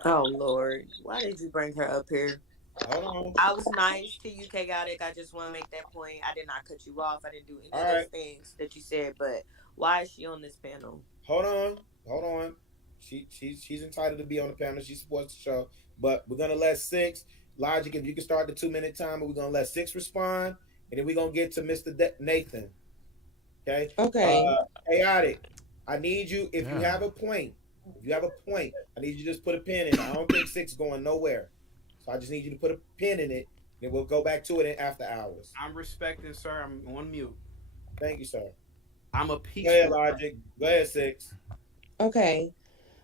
Oh, Lord. Why did you bring her up here? Hold on. I was nice to you, Chaotic. I just want to make that point. I did not cut you off. I didn't do any of those things that you said, but why is she on this panel? Hold on. She's entitled to be on the panel. She supports the show. But we're gonna let Six, Logic, if you can start the 2-minute timer, we're gonna let Six respond, and then we're gonna get to Mr. Nathan. Okay. Chaotic. I need you, if you have a point, I need you to just put a pin in it. I don't think Six going nowhere. So I just need you to put a pin in it, then we'll go back to it in after hours. I'm respecting, sir. I'm on mute. Thank you, sir. I'm a piece. Go ahead, Logic. Go ahead, Six. Okay.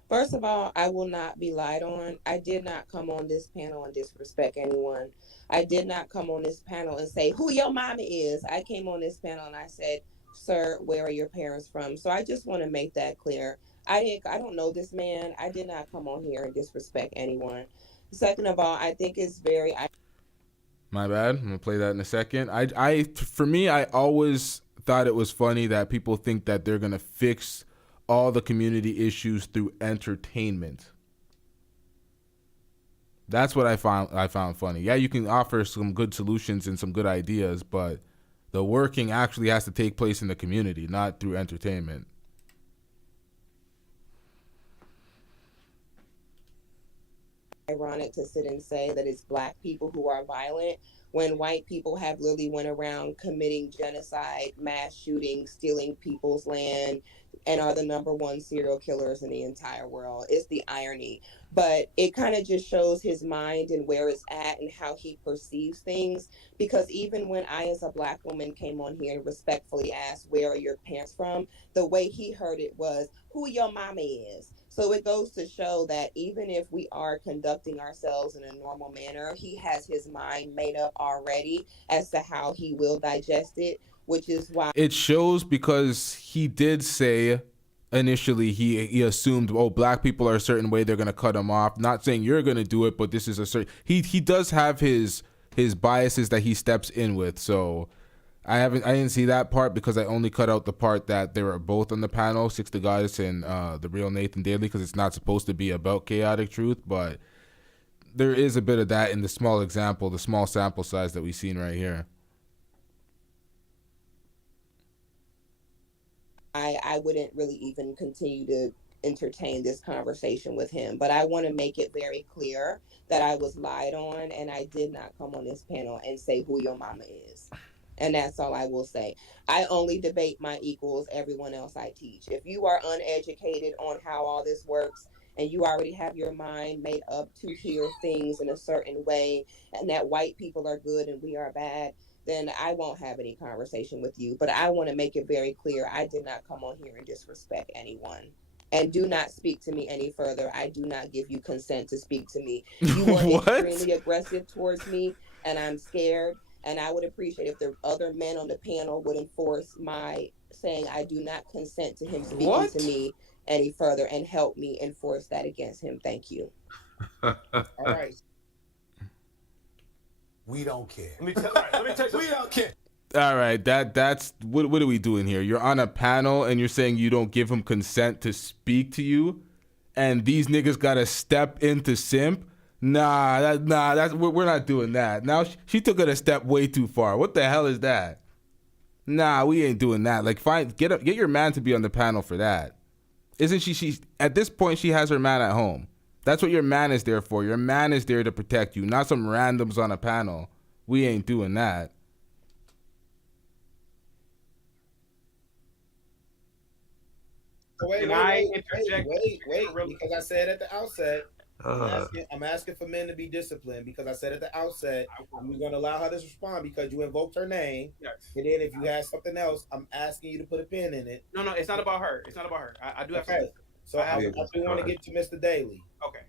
First of all, I will not be lied on. I did not come on this panel and disrespect anyone. I did not come on this panel and say who your mama is. I came on this panel and I said, sir, where are your parents from? So I just want to make that clear. I don't know this man. I did not come on here and disrespect anyone. Second of all, I think it's very My bad. I'm gonna play that in a second. For me, I always thought it was funny that people think that they're gonna fix all the community issues through entertainment. That's what I found funny. Yeah, you can offer some good solutions and some good ideas, but the working actually has to take place in the community, not through entertainment. ironic to sit and say that it's black people who are violent when white people have literally went around committing genocide, mass shootings, stealing people's land, and are the number one serial killers in the entire world. It's the irony. But it kind of just shows his mind and where it's at and how he perceives things. Because even when I, as a black woman, came on here and respectfully asked, where are your parents from? The way he heard it was, who your mama is. So it goes to show that even if we are conducting ourselves in a normal manner, he has his mind made up already as to how he will digest it, which is why it shows, because he did say initially he assumed, oh, black people are a certain way, they're gonna cut him off. Not saying you're gonna do it, but this is a certain, he does have his biases that he steps in with. So I didn't see that part because I only cut out the part that they were both on the panel, Six the Goddess and the real Nathan Daly, because it's not supposed to be about chaotic truth, but there is a bit of that in the small example, the small sample size that we've seen right here. I wouldn't really even continue to entertain this conversation with him. But I want to make it very clear that I was lied on, and I did not come on this panel and say who your mama is. And that's all I will say. I only debate my equals, everyone else I teach. If you are uneducated on how all this works and you already have your mind made up to hear things in a certain way and that white people are good and we are bad, then I won't have any conversation with you. But I want to make it very clear, I did not come on here and disrespect anyone. And do not speak to me any further. I do not give you consent to speak to me. You were extremely aggressive towards me, and I'm scared. And I would appreciate if the other men on the panel would enforce my saying I do not consent to him speaking to me any further and help me enforce that against him. Thank you. All right. We don't care. Let me tell you, we don't care. All right, that's what are we doing here? You're on a panel and you're saying you don't give him consent to speak to you, and these niggas gotta step into simp. Nah, we're not doing that. Now she took it a step way too far. What the hell is that? Nah, we ain't doing that. Like, get your man to be on the panel for that. Isn't she? She's at this point she has her man at home. That's what your man is there for. Your man is there to protect you, not some randoms on a panel. We ain't doing that. Wait, because I said at the outset, I'm asking for men to be disciplined, because I said at the outset, we're going to allow her to respond because you invoked her name. Yes. And then if you have something else, I'm asking you to put a pin in it. No, it's not about her. It's not about her. I do have to. So I do want to get to Mr. Daly. Okay.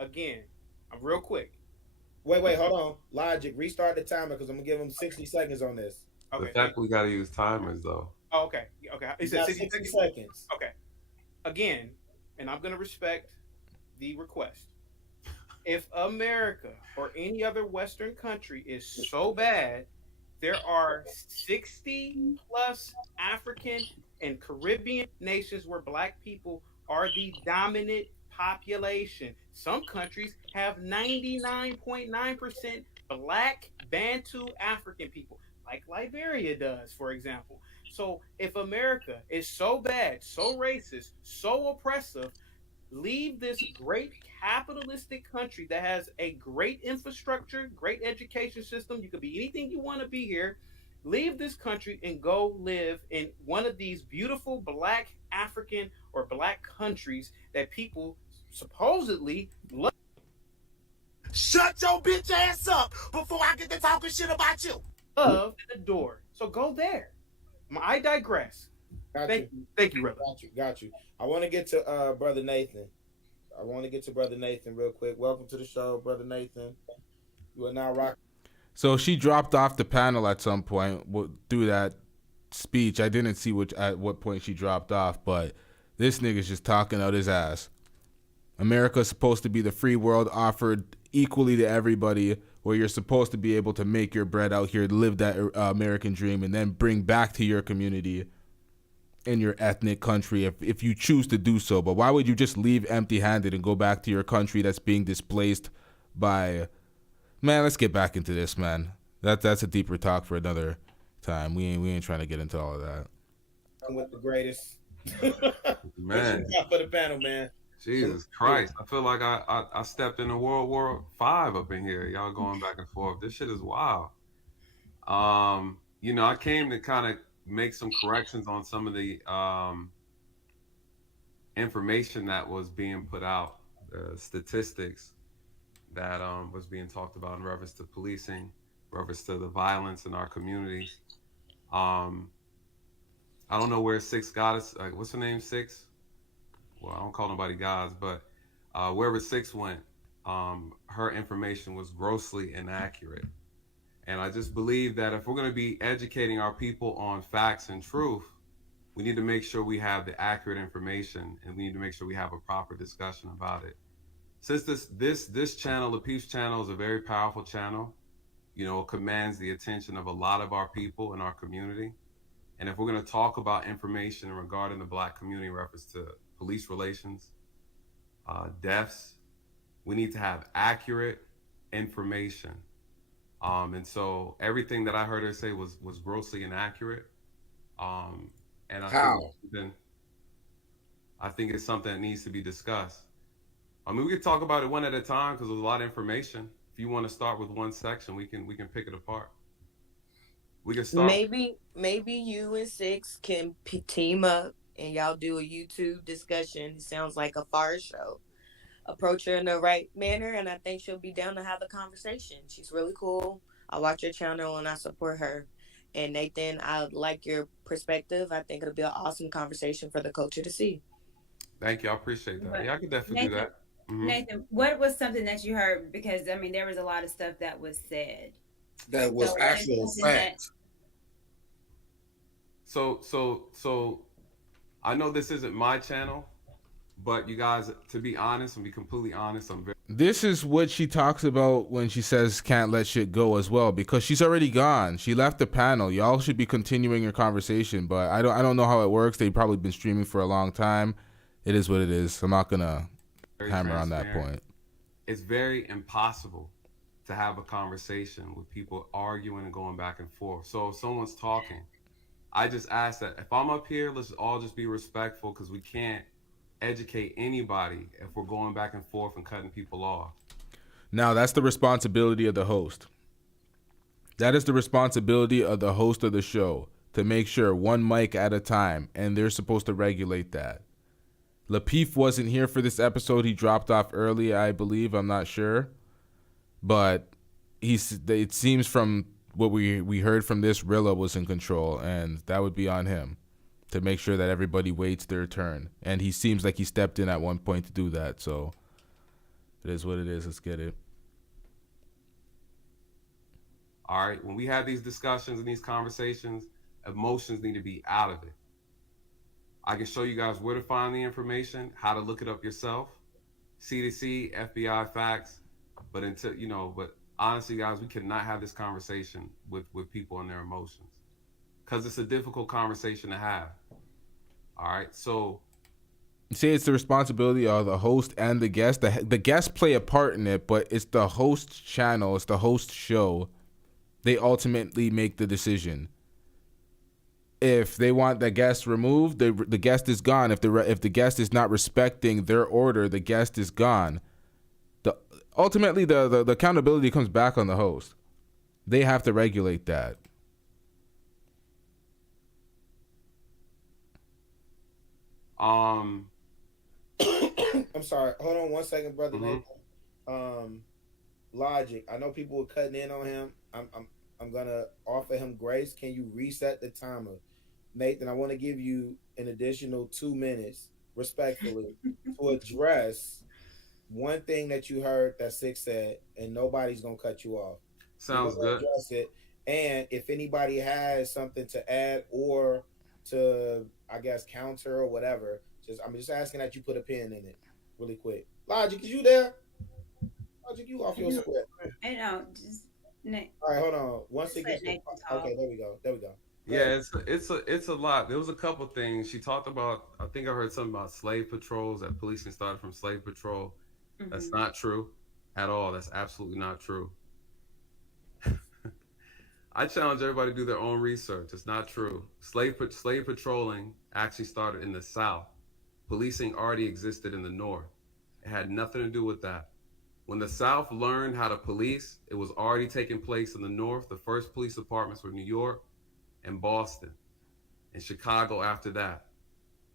Again, I'm real quick. Wait, hold on. Logic, restart the timer because I'm going to give him 60 seconds on this. Okay. The fact we got to use timers, though. Oh, okay. He said 60 seconds. Okay. Again, and I'm going to respect the request. If America or any other Western country is so bad, there are 60 plus African and Caribbean nations where black people are the dominant population. Some countries have 99.9% black Bantu African people, like Liberia does, for example. So if America is so bad, so racist, so oppressive, leave this great capitalistic country that has a great infrastructure, great education system. You could be anything you want to be here. Leave this country and go live in one of these beautiful black African or black countries that people supposedly love. Shut your bitch ass up before I get to talking shit about you. Love and adore. So go there. I digress. Thank you, brother. Got you. I want to get to Brother Nathan. Real quick. Welcome to the show, Brother Nathan. You are now rocking. So she dropped off the panel at some point through that speech. I didn't see at what point she dropped off, but this nigga's just talking out his ass. America's supposed to be the free world offered equally to everybody, where you're supposed to be able to make your bread out here, live that American dream, and then bring back to your community in your ethnic country if you choose to do so. But why would you just leave empty-handed and go back to your country that's being displaced by... Man, let's get back into this, man. That's a deeper talk for another time. We ain't trying to get into all of that. I'm with the greatest. Man. For the panel, man. Jesus Christ. I feel like I stepped into World War V up in here. Y'all going back and forth. This shit is wild. I came to kind of make some corrections on some of the information that was being put out, the statistics that was being talked about in reference to policing, reference to the violence in our communities. I don't know where Six Goddis, what's her name, Six? Well, I don't call nobody gods, but wherever Six went, her information was grossly inaccurate. And I just believe that if we're going to be educating our people on facts and truth, we need to make sure we have the accurate information, and we need to make sure we have a proper discussion about it. Since this channel, the Peace Channel, is a very powerful channel, it commands the attention of a lot of our people in our community. And if we're going to talk about information regarding the Black community in reference to police relations, deaths, we need to have accurate information. And so everything that I heard her say was grossly inaccurate. And I think it's something that needs to be discussed. I mean, we could talk about it one at a time because there's a lot of information. If you want to start with one section, we can pick it apart. We can start. Maybe you and Six can team up and y'all do a YouTube discussion. It sounds like a fire show. Approach her in the right manner, and I think she'll be down to have the conversation. She's really cool. I watch her channel and I support her. And Nathan, I like your perspective. I think it'll be an awesome conversation for the culture to see. Thank you. I appreciate that. Yeah, I could definitely do that. Mm-hmm. Nathan, what was something that you heard? Because there was a lot of stuff that was said. That was actual fact. So I know this isn't my channel, but you guys, to be honest and be completely honest, This is what she talks about when she says can't let shit go as well, because she's already gone. She left the panel. Y'all should be continuing your conversation, but I don't know how it works. They've probably been streaming for a long time. It is what it is. I'm not gonna hammer on that point. It's very impossible to have a conversation with people arguing and going back and forth. So if someone's talking, I just ask that if I'm up here, let's all just be respectful, because we can't educate anybody if we're going back and forth and cutting people off. Now, that's the responsibility of the host. That is the responsibility of the host of the show, to make sure one mic at a time, and they're supposed to regulate that. Lapeef wasn't here for this episode. He dropped off early, I believe. I'm not sure. But it seems from what we heard from this, Rilla was in control, and that would be on him to make sure that everybody waits their turn. And he seems like he stepped in at one point to do that. So it is what it is. Let's get it. All right. When we have these discussions and these conversations, emotions need to be out of it. I can show you guys where to find the information, how to look it up yourself, CDC, FBI facts. But but honestly, guys, we cannot have this conversation with people and their emotions, because it's a difficult conversation to have. All right, so say it's the responsibility of the host and the guest. The guests play a part in it, but it's the host channel, it's the host show. They ultimately make the decision. If they want the guest removed, the guest is gone. If the guest is not respecting their order, the guest is gone. Ultimately, the accountability comes back on the host. They have to regulate that. I'm sorry. Hold on one second, brother. Nathan. Logic. I know people were cutting in on him. I'm gonna offer him grace. Can you reset the timer, Nathan? I want to give you an additional 2 minutes, respectfully, to address one thing that you heard that Six said, and nobody's gonna cut you off. Sounds good. Address it, And if anybody has something to add or to, I guess, counter or whatever, I'm just asking that you put a pin in it really quick. Logic, is you there? Logic, you off your square. I know, just Nate. All right, hold on. Once Just it let gets Nathan talk. okay, there we go. There we go. Yeah, it's a lot. There was a couple things she talked about. I think I heard something about slave patrols, that policing started from slave patrol. That's not true at all. That's absolutely not true. I challenge everybody to do their own research. It's not true. Slave patrolling actually started in the South. Policing already existed in the North. It had nothing to do with that. When the South learned how to police, it was already taking place in the North. The first police departments were New York and Boston and Chicago after that.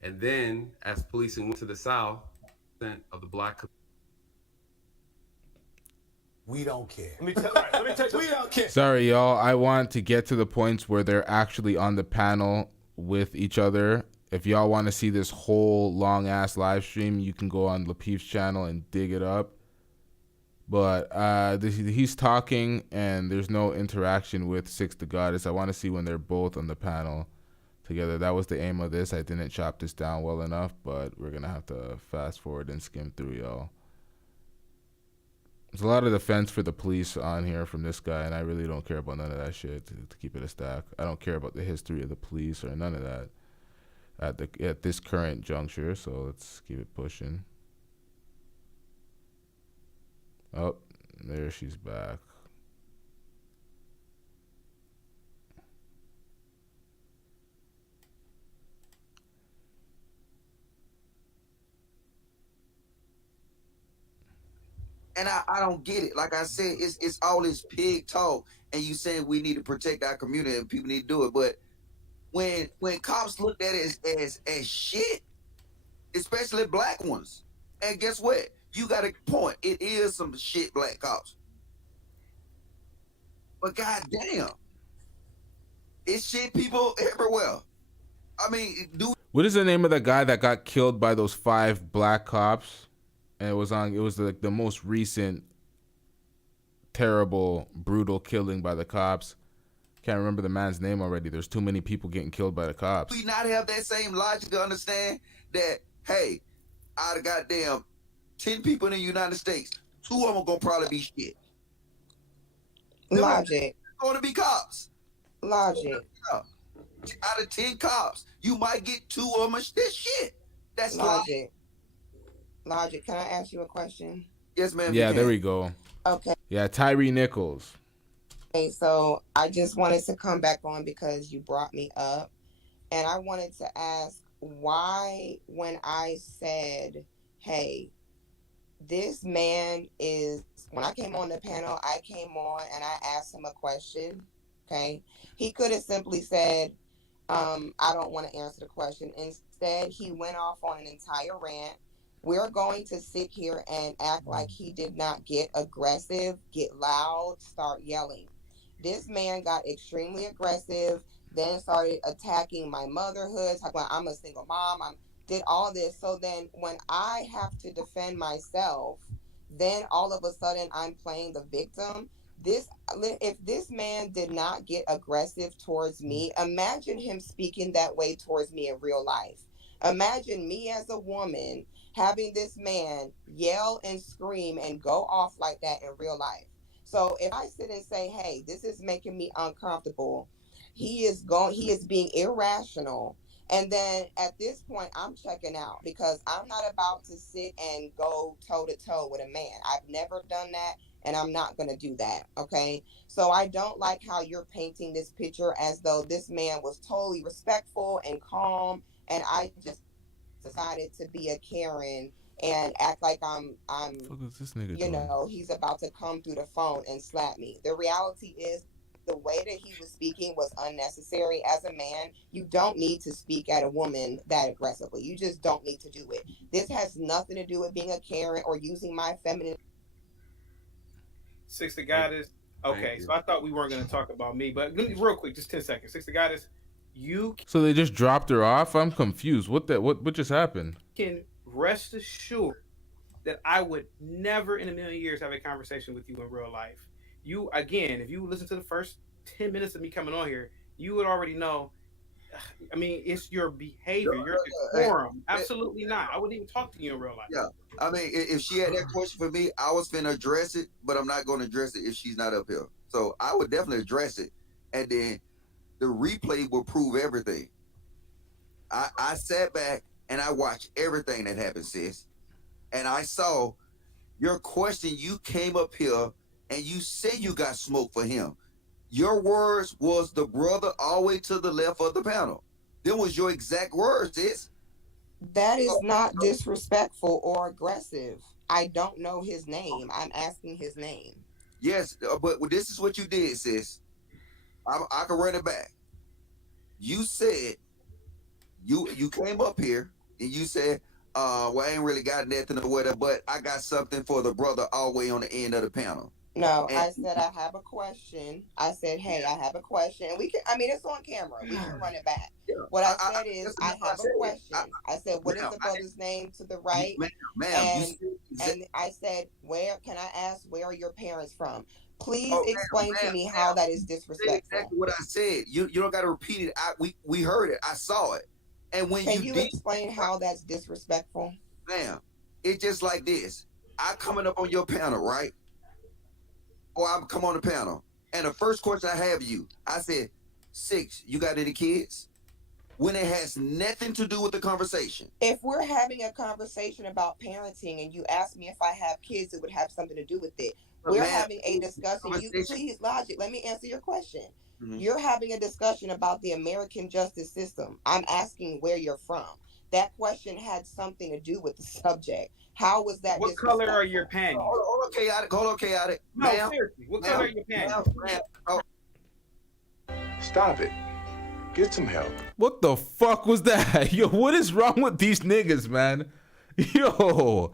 And then as policing went to the South, of the black we don't care. Let me tell you, we don't care. Sorry, y'all. I want to get to the points where they're actually on the panel with each other. If y'all want to see this whole long ass live stream, you can go on Lapeef's channel and dig it up. But he's talking and there's no interaction with Six the Goddess. I want to see when they're both on the panel together. That was the aim of this. I didn't chop this down well enough, but we're gonna have to fast forward and skim through, y'all. There's a lot of defense for the police on here from this guy, and I really don't care about none of that shit, to keep it a stack. I don't care about the history of the police or none of that at this current juncture, so let's keep it pushing. Oh, there she's back. And I don't get it. Like I said, it's all this pig talk, and you saying we need to protect our community and people need to do it. But when cops looked at it as shit, especially black ones, and guess what? You got a point. It is some shit black cops. But goddamn, it's shit people everywhere. I mean, what is the name of the guy that got killed by those 5 black cops? And it was like the most recent terrible, brutal killing by the cops. Can't remember the man's name already. There's too many people getting killed by the cops. We not have that same logic to understand that, hey, out of goddamn 10 people in the United States, 2 of them are gonna probably be shit. Logic. Gonna be cops. Logic. Out of 10 cops, you might get 2 of them that's shit. That's logic. Logic. Can I ask you a question? Yes, ma'am. Yeah, there we go. Okay. Yeah, Tyree Nichols. Okay, so I just wanted to come back on because you brought me up, and I wanted to ask why, when I said, hey, this man is, when I came on the panel, I came on and I asked him a question, okay? He could have simply said, I don't want to answer the question. Instead, he went off on an entire rant. We're going to sit here and act like he did not get aggressive, get loud, start yelling. This man got extremely aggressive, then started attacking my motherhood, talking about I'm a single mom, did all this. So then when I have to defend myself, then all of a sudden I'm playing the victim. If this man did not get aggressive towards me, imagine him speaking that way towards me in real life. Imagine me as a woman having this man yell and scream and go off like that in real life. So if I sit and say, hey, this is making me uncomfortable, he is being irrational. And then at this point, I'm checking out because I'm not about to sit and go toe to toe with a man. I've never done that, and I'm not going to do that. Okay. So I don't like how you're painting this picture as though this man was totally respectful and calm, and I just decided to be a Karen and act like I'm he's about to come through the phone and slap me. The reality is the way that he was speaking was unnecessary. As a man, you don't need to speak at a woman that aggressively. You just don't need to do it. This has nothing to do with being a Karen or using my feminine. Six the Goddess. Okay, so I thought we weren't going to talk about me, but real quick, just 10 seconds. Six the Goddess, So they just dropped her off? I'm confused. What just happened? Can rest assured that I would never in a million years have a conversation with you in real life. You, again, if you listen to the first 10 minutes of me coming on here, you would already know. I mean, it's your behavior, your decorum. Absolutely not. I wouldn't even talk to you in real life. Yeah. I mean, if she had that question for me, I was finna address it, but I'm not going to address it if she's not up here. So I would definitely address it. And then the replay will prove everything. I sat back and I watched everything that happened, sis. And I saw your question. You came up here and you said you got smoke for him. Your words was the brother all the way to the left of the panel. Them was your exact words, sis. That is not disrespectful or aggressive. I don't know his name. I'm asking his name. Yes, but this is what you did, sis. I can run it back. You said you came up here and you said, well, I ain't really got nothing or whatever, but I got something for the brother all the way on the end of the panel. No, and I said I have a question. I said, hey, I have a question. We can, I mean, it's on camera. We can run it back. Yeah. What I said is, I have a question. I said, what is the brother's name to the right? And I said, can I ask, where are your parents from? Please explain to me how that is disrespectful. Exactly what I said. You don't got to repeat it. We heard it. I saw it. And when can you explain how that's disrespectful? Ma'am, it's just like this. I coming up on your panel, right? Or I'm come on the panel, and the first question I have you, I said, 6, you got any kids? When it has nothing to do with the conversation. If we're having a conversation about parenting and you ask me if I have kids, it would have something to do with it. We're having a discussion. You please, Logic, let me answer your question. Mm-hmm. You're having a discussion about the American justice system. I'm asking where you're from. That question had something to do with the subject. How was that? What color are your panties? Hold on, chaotic. Hold on, chaotic. No, seriously. What color are your panties? Stop it. Get some help. What the fuck was that? Yo, what is wrong with these niggas, man? Yo.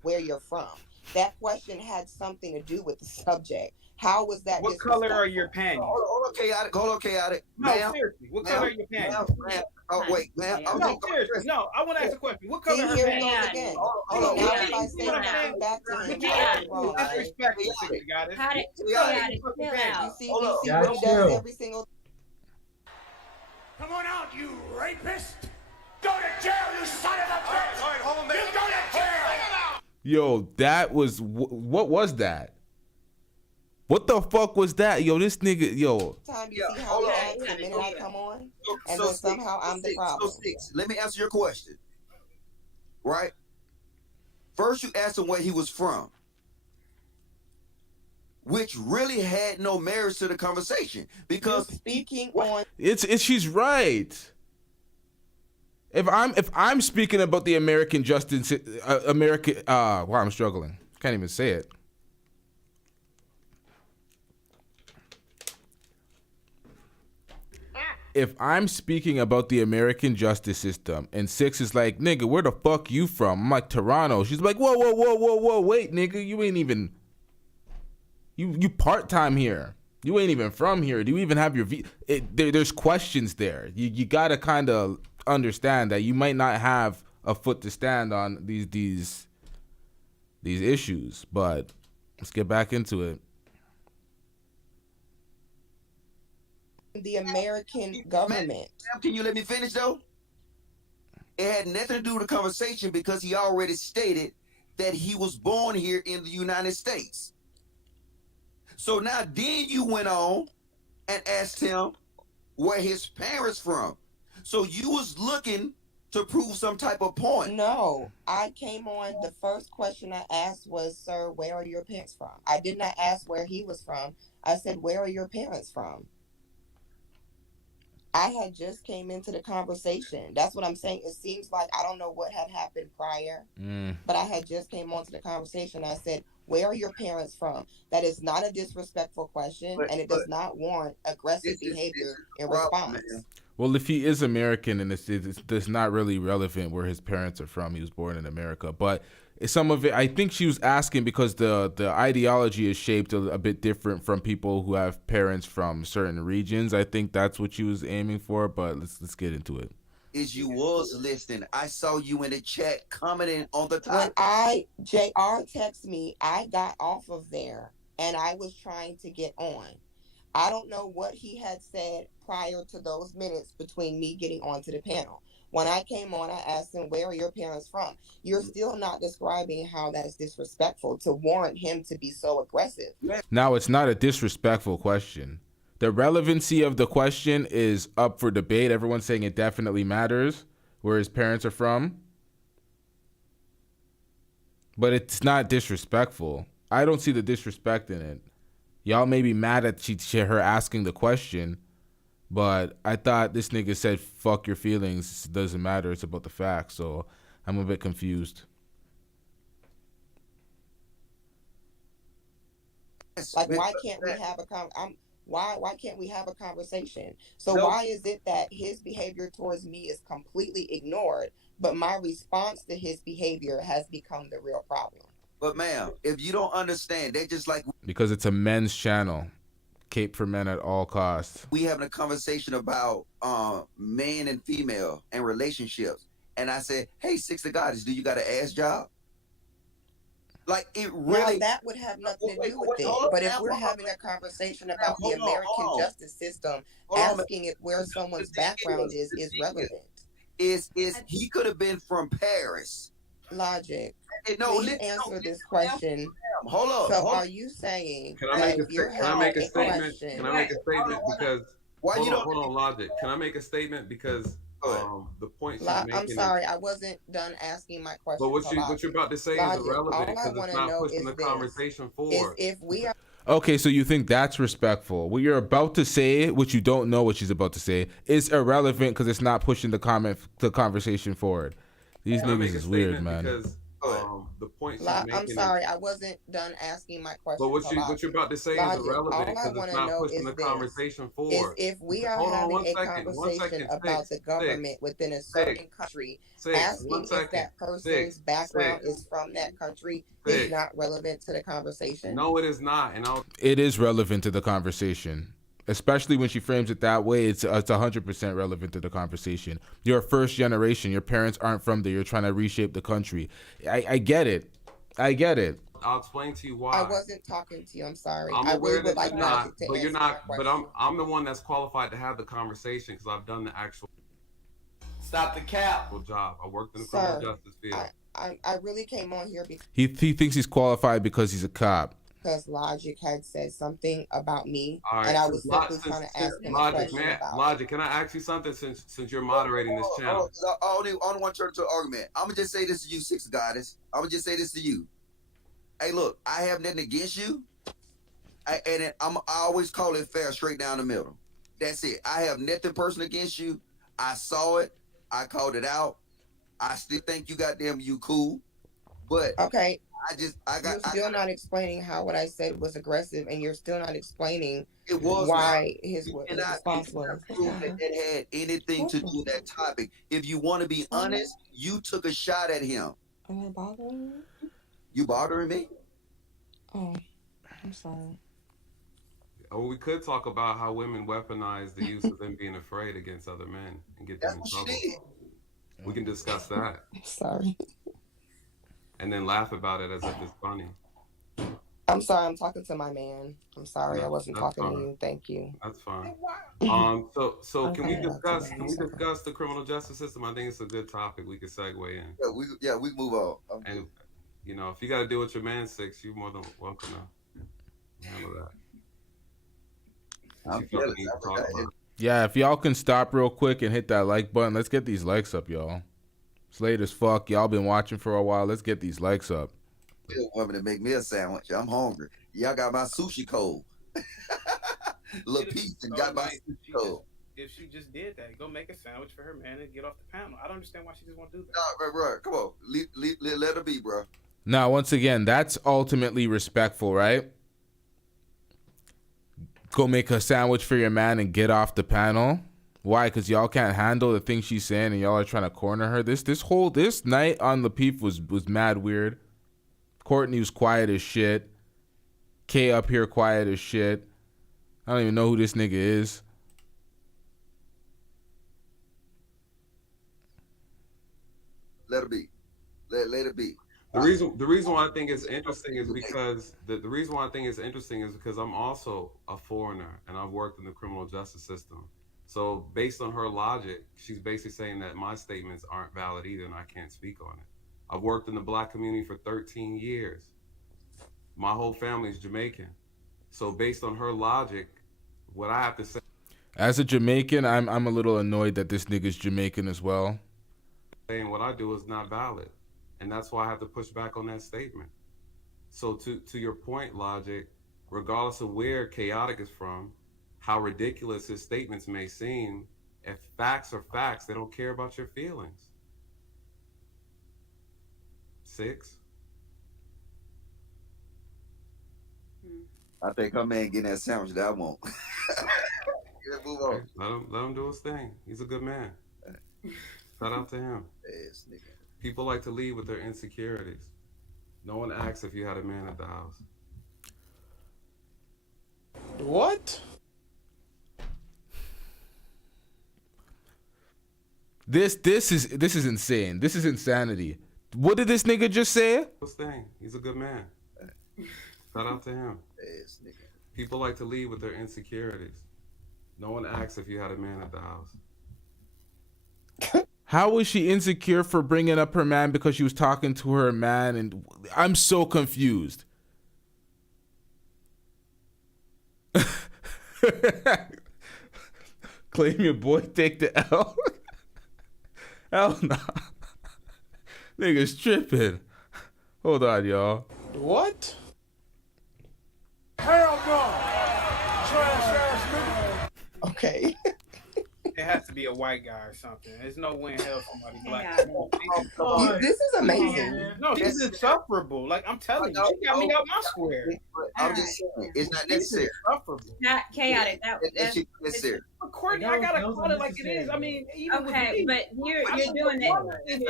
Where you're from. That question had something to do with the subject. How was that? What color are your panties? Hold on, chaotic. Hold on, chaotic. No, seriously. What color are your panties? Oh, wait, ma'am. No, seriously. No, I want to ask a question. What color are your panties? Again. Hold on. Now if I say something back to him, disrespectful, Goddis. How did you see what he does every single. Come on out, you rapist! Go to jail, you son of a bitch! All right, hold on, man. You go to jail! Yo, that was what was that? What the fuck was that? Yo, this nigga, yo. Time you see how he acts the minute I come on, and then somehow I'm the problem. So 6, let me answer your question. Right? First, you asked him where he was from, which really had no merit to the conversation because speaking on she's right. If I'm speaking about the American justice, wow, I'm struggling. Can't even say it. If I'm speaking about the American justice system and 6 is like, nigga, where the fuck you from? I'm like, Toronto. She's like, whoa, wait, nigga, you ain't even, you part-time here. You ain't even from here. Do you even have your there's questions there. You gotta kind of understand that you might not have a foot to stand on these issues, but let's get back into it. The American government. Can you let me finish though? It had nothing to do with the conversation because he already stated that he was born here in the United States. So now then you went on and asked him where his parents from. So you was looking to prove some type of point. No, I came on, the first question I asked was, sir, where are your parents from? I did not ask where he was from. I said, where are your parents from? I had just came into the conversation. That's what I'm saying. It seems like I don't know what had happened prior, but I had just came onto the conversation. I said, where are your parents from? That is not a disrespectful question, and it does not warrant aggressive behavior in response. Well, if he is American, and it's not really relevant where his parents are from. He was born in America, but some of it, I think she was asking because the ideology is shaped a bit different from people who have parents from certain regions. I think that's what she was aiming for, but let's get into it. Is you was listening. I saw you in the chat commenting on the topic. When JR texted me, I got off of there and I was trying to get on. I don't know what he had said prior to those minutes between me getting onto the panel. When I came on, I asked him, where are your parents from? You're still not describing how that's disrespectful to warrant him to be so aggressive. Now, it's not a disrespectful question. The relevancy of the question is up for debate. Everyone's saying it definitely matters where his parents are from. But it's not disrespectful. I don't see the disrespect in it. Y'all may be mad at her asking the question, but I thought this nigga said, fuck your feelings. It doesn't matter. It's about the facts. So I'm a bit confused. Like, why can't we have why can't we have a conversation? So why is it that his behavior towards me is completely ignored, but my response to his behavior has become the real problem? But ma'am, if you don't understand, they just like Because it's a men's channel. Cape for men at all costs. we having a conversation about man and female and relationships. And I said, hey, Six of Goddis, do you got an ass job? Like, it really... Now, that would have nothing to do with it. But if we're having a conversation about the American justice system, asking it where someone's background is relevant. Is he could have been from Paris. Logic. No, please answer this question. Hold on. So are you saying Can I make a statement? Can I make a statement? Because hold on, Logic. Can I make a statement? Because the point she's making. I'm sorry, I wasn't done asking my question. But what you're about to say is irrelevant because it's not pushing the conversation forward. If we are Okay, so you think that's respectful. What you're about to say, what you don't know what she's about to say, is irrelevant because it's not pushing the conversation forward. These niggas is weird, man. Because the point she's making. I'm sorry, I wasn't done asking my question. But what you're about to say is irrelevant because it's not pushing the conversation forward. If we are having a conversation about the government within a certain country, asking if that person's background is from that country is not relevant to the conversation. No, it is not. And it is relevant to the conversation. Especially when she frames it that way, it's 100% relevant to the conversation. You're a first generation. Your parents aren't from there. You're trying to reshape the country. I get it. I get it. I'll explain to you why. I wasn't talking to you. I'm sorry. I'm I aware really would like not, to but you're answer not. my But question. I'm the one that's qualified to have the conversation because I've done the actual. Stop the cap. Job. I worked in the criminal justice field. I really came on here He thinks he's qualified because he's a cop. because Logic had said something about me, All right, and I was since- simply trying to ask him a Logic, question man, about Logic, can I ask you something since you're moderating this channel? I only want to turn to an argument. I'm gonna just say this to you, Six Goddess. I'm gonna just say this to you. Hey, look, I have nothing against you, I always call it fair, straight down the middle. That's it. I have nothing personal against you. I saw it. I called it out. I still think you cool, but okay. You're still not explaining how what I said was aggressive, and you're still not explaining it was why not. his response was. Prove that it had anything to do with that topic. If you want to be honest, you took a shot at him. Am I bothering you? You bothering me? Oh, I'm sorry. Or we could talk about how women weaponize the use of them being afraid against other men and get them in trouble. We can discuss that. Sorry. And then laugh about it as if it's funny. I'm sorry. I'm talking to my man. I'm sorry. I wasn't That's talking fine. to you. Thank you. That's fine. So can we discuss the criminal justice system? I think it's a good topic. We could segue in. We move on. And you know, if you got to deal with your man Six, you're more than welcome to handle that. Yeah, if y'all can stop real quick and hit that like button, let's get these likes up, y'all. It's late as fuck. Y'all been watching for a while. Let's get these likes up. You want me to make me a sandwich? I'm hungry. Y'all got my sushi cold. Little piece and got my sushi cold. If she just did that, go make a sandwich for her man and get off the panel. I don't understand why she just want to do that. Nah, bro, come on. Let her be, bro. Now, once again, that's ultimately respectful, right? Go make a sandwich for your man and get off the panel. Why? Because y'all can't handle the things she's saying and y'all are trying to corner her. This night on the Peep was mad weird. Courtney was quiet as shit. Kay up here quiet as shit. I don't even know who this nigga is. Let her be. Let it be. The reason why I think it's interesting is because the reason why I think it's interesting is because I'm also a foreigner and I've worked in the criminal justice system. So based on her logic, she's basically saying that my statements aren't valid either and I can't speak on it. I've worked in the black community for 13 years. My whole family is Jamaican. So based on her logic, what I have to say, As a Jamaican, I'm a little annoyed that this nigga's Jamaican as well. saying what I do is not valid. And that's why I have to push back on that statement. So to your point, Logic, regardless of where Chaotic is from, how ridiculous his statements may seem, if facts are facts, they don't care about your feelings. 6. I think her man getting that sandwich that I want. Yeah, move on. Let him do his thing. He's a good man. Shout out to him. Yes, nigga. People like to lead with their insecurities. No one asks if you had a man at the house. What? This is insane. This is insanity. What did this nigga just say? His thing. He's a good man. Shout out to him. Yes, nigga. People like to lead with their insecurities. No one asks if you had a man at the house. How was she insecure for bringing up her man because she was talking to her man? And I'm so confused. Claim your boy, take the L. Hell nah. Niggas tripping. Hold on, y'all. What? Hell no! Trash ass nigga. Okay. It has to be a white guy or something. There's no way in hell somebody black. This is amazing. No, she's insufferable. Like I'm telling you, she got me out my square. I'm just saying, it's not necessary. Not chaotic. That's necessary. Courtney, I gotta call it like it is. I mean, even Okay, but you're doing it. It's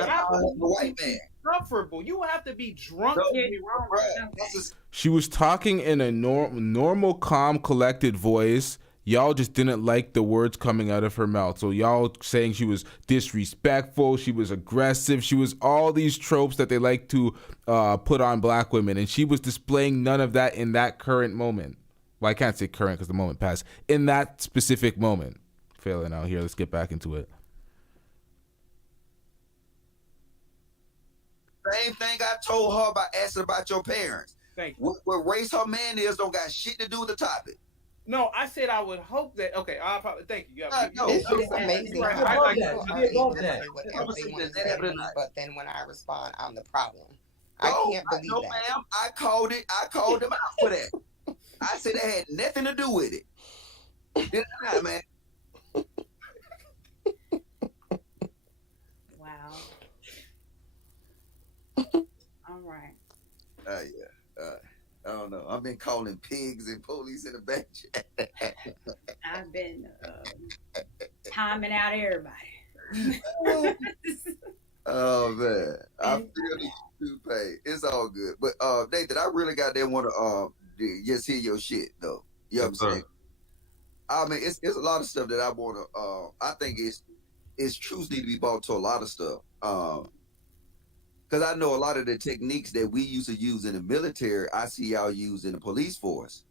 white man. insufferable. You will have to be drunk to be wrong. She was talking in a normal, calm, collected voice. Y'all just didn't like the words coming out of her mouth. So y'all saying she was disrespectful, she was aggressive, she was all these tropes that they like to put on black women. And she was displaying none of that in that current moment. Well, I can't say current because the moment passed. In that specific moment. Failing out here. Let's get back into it. Same thing I told her about asking about your parents. Thank you. What race her man is don't got shit to do with the topic. No, I said I would hope that. Okay, I'll probably thank you. No, It's just amazing. Right, how I like you that. are able to say what everyone says, but then when I respond, I'm the problem. I can't believe no, that. ma'am. I called them out for that. I said it had nothing to do with it. Did I not, man? Wow. All right. Yeah. I don't know. I've been calling pigs and police in the back chat. I've been timing out everybody. Oh man, I feel the pain. It's all good, but Nathan, I really got there want to just hear your shit though. You know what I'm saying? I mean, it's a lot of stuff that I want to. I think it's truth need to be brought to a lot of stuff. Because I know a lot of the techniques that we used to use in the military, I see y'all use in the police force.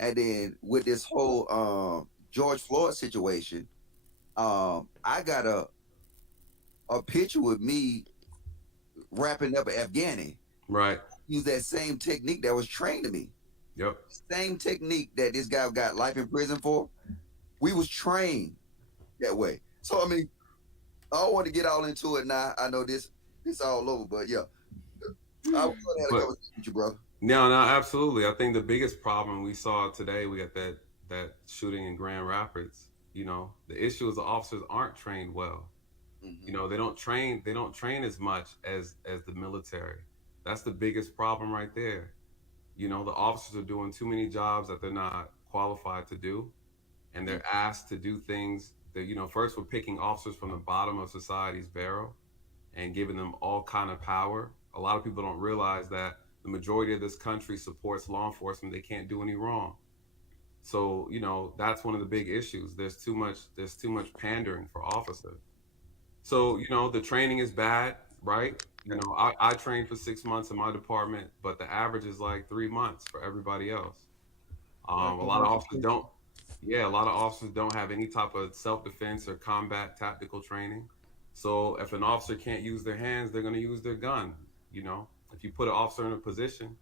And then with this whole George Floyd situation, I got a picture with me wrapping up an Afghani. Right. Use that same technique that was trained to me. Yep. Same technique that this guy got life in prison for. We was trained that way. So, I mean, I don't want to get all into it now. I know this all over, but yeah. I was going to have a conversation with you, brother. No, absolutely. I think the biggest problem we saw today, we got that shooting in Grand Rapids. You know, the issue is the officers aren't trained well. Mm-hmm. You know, they don't train as much as the military. That's the biggest problem right there. You know, the officers are doing too many jobs that they're not qualified to do, and they're asked to do things that, you know, first we're picking officers from the bottom of society's barrel and giving them all kind of power. A lot of people don't realize that the majority of this country supports law enforcement. They can't do any wrong. So, you know, that's one of the big issues. There's too much pandering for officers. So, you know, the training is bad. right? You know, I trained for 6 months in my department, but the average is like 3 months for everybody else. A lot of officers don't. Yeah, a lot of officers don't have any type of self-defense or combat tactical training. So if an officer can't use their hands, they're going to use their gun. You know, if you put an officer in a position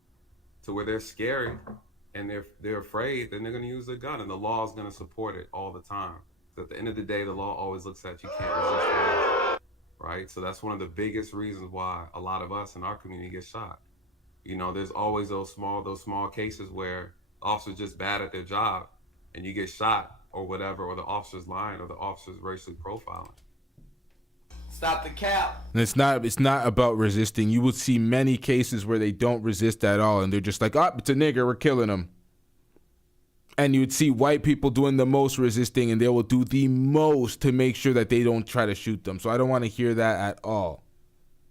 to where they're scary and they're afraid, then they're going to use their gun, and the law is going to support it all the time. So at the end of the day, the law always looks at you can't resist the law, right? So that's one of the biggest reasons why a lot of us in our community get shot. You know, there's always those small cases where the officer's just bad at their job and you get shot or whatever, or the officer's lying or the officer's racially profiling. Stop the cap. And it's not about resisting. You will see many cases where they don't resist at all, and they're just like, oh, it's a nigger, we're killing him. And you would see white people doing the most resisting, and they will do the most to make sure that they don't try to shoot them. So I don't want to hear that at all.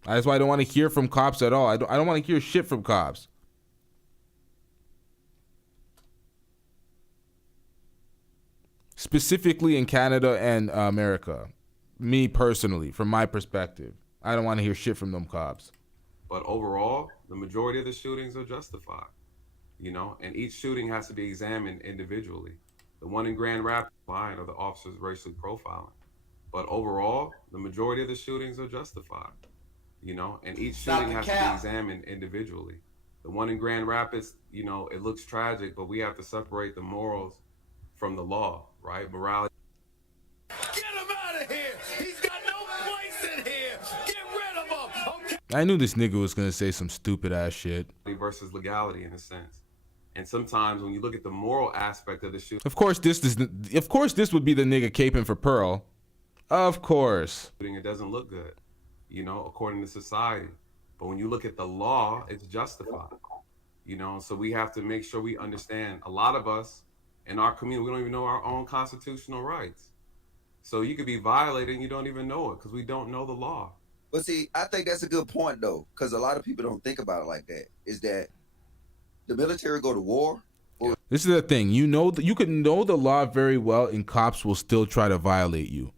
That's why I don't want to hear from cops at all. I don't want to hear shit from cops. Specifically in Canada and America. Me personally, from my perspective, I don't want to hear shit from them cops. But overall, the majority of the shootings are justified, you know, and each shooting has to be examined individually. The one in Grand Rapids line or the officer's racially profiling. But overall, the majority of the shootings are justified, you know, and each shooting has to be examined individually. The one in Grand Rapids, you know, it looks tragic, but we have to separate the morals from the law, right? Morality. Get him out of here! He's got no place in here! Get rid of him! Okay. I knew this nigga was gonna say some stupid ass shit. Versus legality in a sense. And sometimes when you look at the moral aspect of the shooting, Of course this would be the nigga caping for Pearl. Of course. it doesn't look good, you know, according to society. But when you look at the law, it's justified, you know. So we have to make sure we understand. A lot of us in our community, we don't even know our own constitutional rights. So you could be violated and you don't even know it because we don't know the law. But see, I think that's a good point though, because a lot of people don't think about it like that. Is that the military go to war? This is the thing. You know, you can know the law very well, and cops will still try to violate you.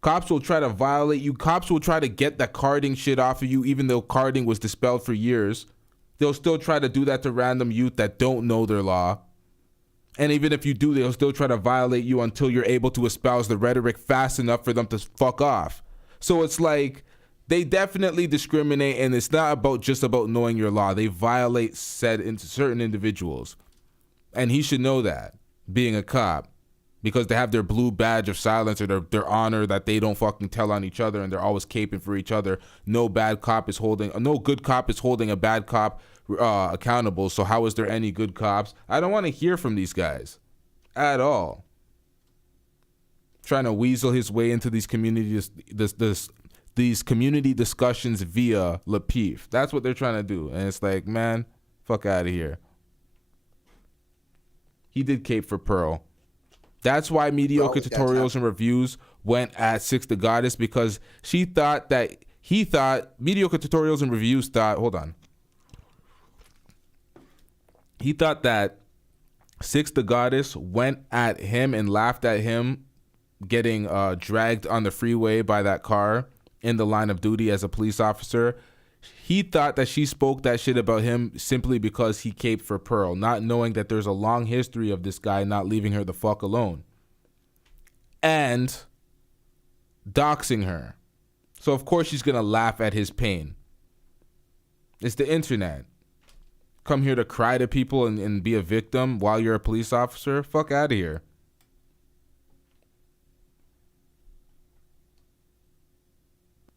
Cops will try to violate you. Cops will try to get that carding shit off of you, even though carding was dispelled for years. They'll still try to do that to random youth that don't know their law. And even if you do, they'll still try to violate you until you're able to espouse the rhetoric fast enough for them to fuck off. So it's like they definitely discriminate, and it's not just about knowing your law. They violate certain individuals. And he should know that, being a cop, because they have their blue badge of silence or their honor that they don't fucking tell on each other, and they're always caping for each other. No good cop is holding a bad cop accountable. So how is there any good cops? I don't want to hear from these guys at all. Trying to weasel his way into these these community discussions via Lapeef. That's what they're trying to do. And it's like, man, fuck out of here. He did cape for Pearl. That's why Mediocre Tutorials and Reviews went at Six the Goddess, because he thought Mediocre Tutorials and Reviews thought, hold on. He thought that Six the Goddess went at him and laughed at him getting dragged on the freeway by that car in the line of duty as a police officer. He thought that she spoke that shit about him simply because he caped for Pearl, not knowing that there's a long history of this guy not leaving her the fuck alone and doxing her. So of course she's gonna laugh at his pain. It's the internet. Come here to cry to people and be a victim while you're a police officer? Fuck out of here.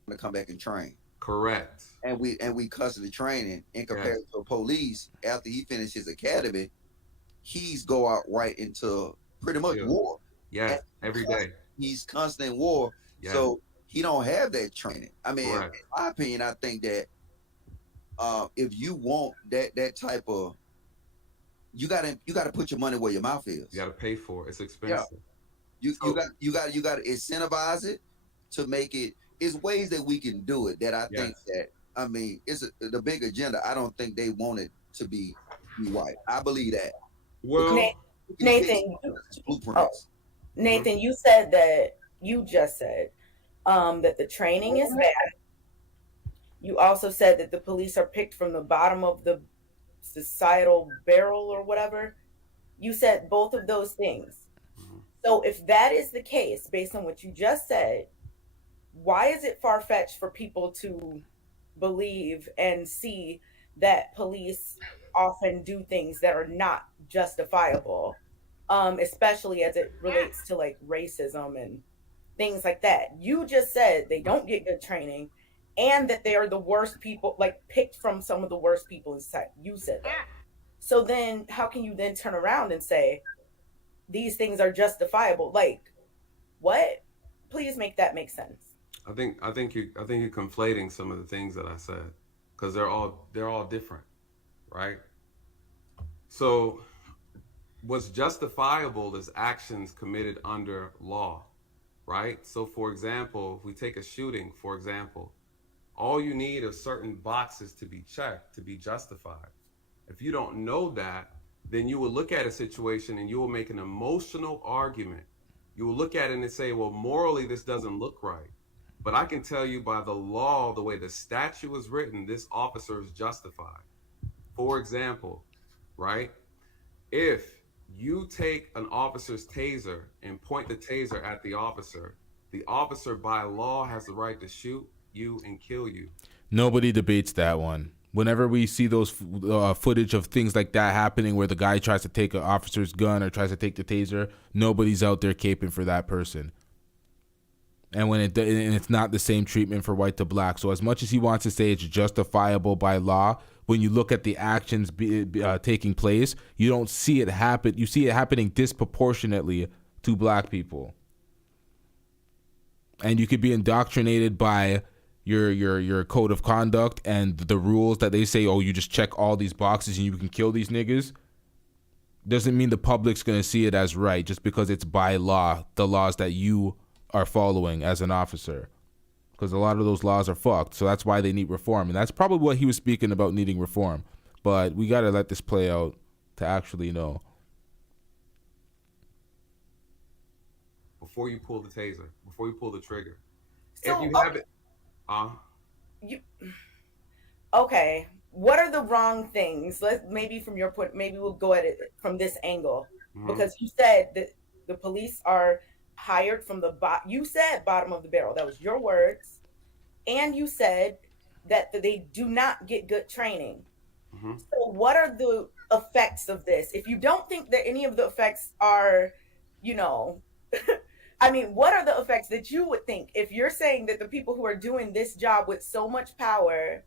To come back and train. Correct. And we custody training in comparison to police. After he finished his academy, he's go out right into pretty much war. Yeah, every day. He's constant in war. Yeah. So he don't have that training. I mean, in my opinion, I think that if you want that type of, you gotta put your money where your mouth is. You gotta pay for it. It's expensive. Yeah. You got to incentivize it to make it. It's ways that we can do it that I think that, I mean, it's the big agenda. I don't think they want it to be white. I believe that. Well, Nathan, Nathan, you said that you just said that the training is bad You also said that the police are picked from the bottom of the societal barrel or whatever. You said both of those things. So if that is the case, based on what you just said, why is it far-fetched for people to believe and see that police often do things that are not justifiable, especially as it relates to like racism and things like that? You just said they don't get good training and that they are the worst people, like picked from some of the worst people inside. You said that. So then how can you then turn around and say these things are justifiable? Like, what? Please make that make sense. I think you're conflating some of the things that I said, because they're all different, right? So what's justifiable is actions committed under law, right? So for example, if we take a shooting, for example, all you need are certain boxes to be checked to be justified. If you don't know that, then you will look at a situation and you will make an emotional argument. You will look at it and say, well, morally, this doesn't look right. But I can tell you by the law, the way the statute was written, this officer is justified. For example, right? If you take an officer's taser and point the taser at the officer by law has the right to shoot you and kill you. Nobody debates that one. Whenever we see those footage of things like that happening where the guy tries to take an officer's gun or tries to take the taser, nobody's out there caping for that person. And when it's not the same treatment for white to black. So as much as he wants to say it's justifiable by law, when you look at the actions taking place, you don't see it happen. You see it happening disproportionately to black people. And you could be indoctrinated by your code of conduct and the rules that they say, oh, you just check all these boxes and you can kill these niggas. Doesn't mean the public's going to see it as right just because it's by law, the laws that you are following as an officer, because a lot of those laws are fucked. So that's why they need reform, and that's probably what he was speaking about, needing reform. But we got to let this play out to actually know. Before you pull the taser, before you pull the trigger, So, if you have it, okay, what are the wrong things? Maybe from your point, maybe we'll go at it from this angle, because you said that the police are hired from the you said bottom of the barrel. That was your words. And you said that they do not get good training. So what are the effects of this? If you don't think that any of the effects are, I mean, what are the effects that you would think if you're saying that the people who are doing this job with so much power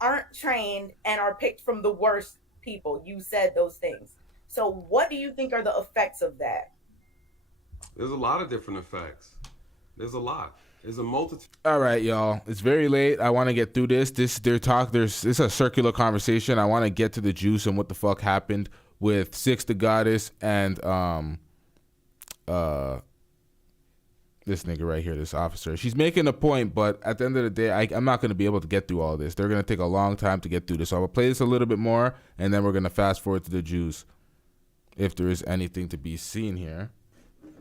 aren't trained and are picked from the worst people? You said those things. So what do you think are the effects of that? There's a lot of different effects. There's a lot. There's a multitude. All right, y'all. It's very late. I want to get through this. This is a circular conversation. I want to get to the juice and what the fuck happened with Six the Goddess and this nigga right here, this officer. She's making a point, but at the end of the day, I'm not going to be able to get through all this. They're going to take a long time to get through this. So I'm going to play this a little bit more, and then we're going to fast forward to the juice if there is anything to be seen here.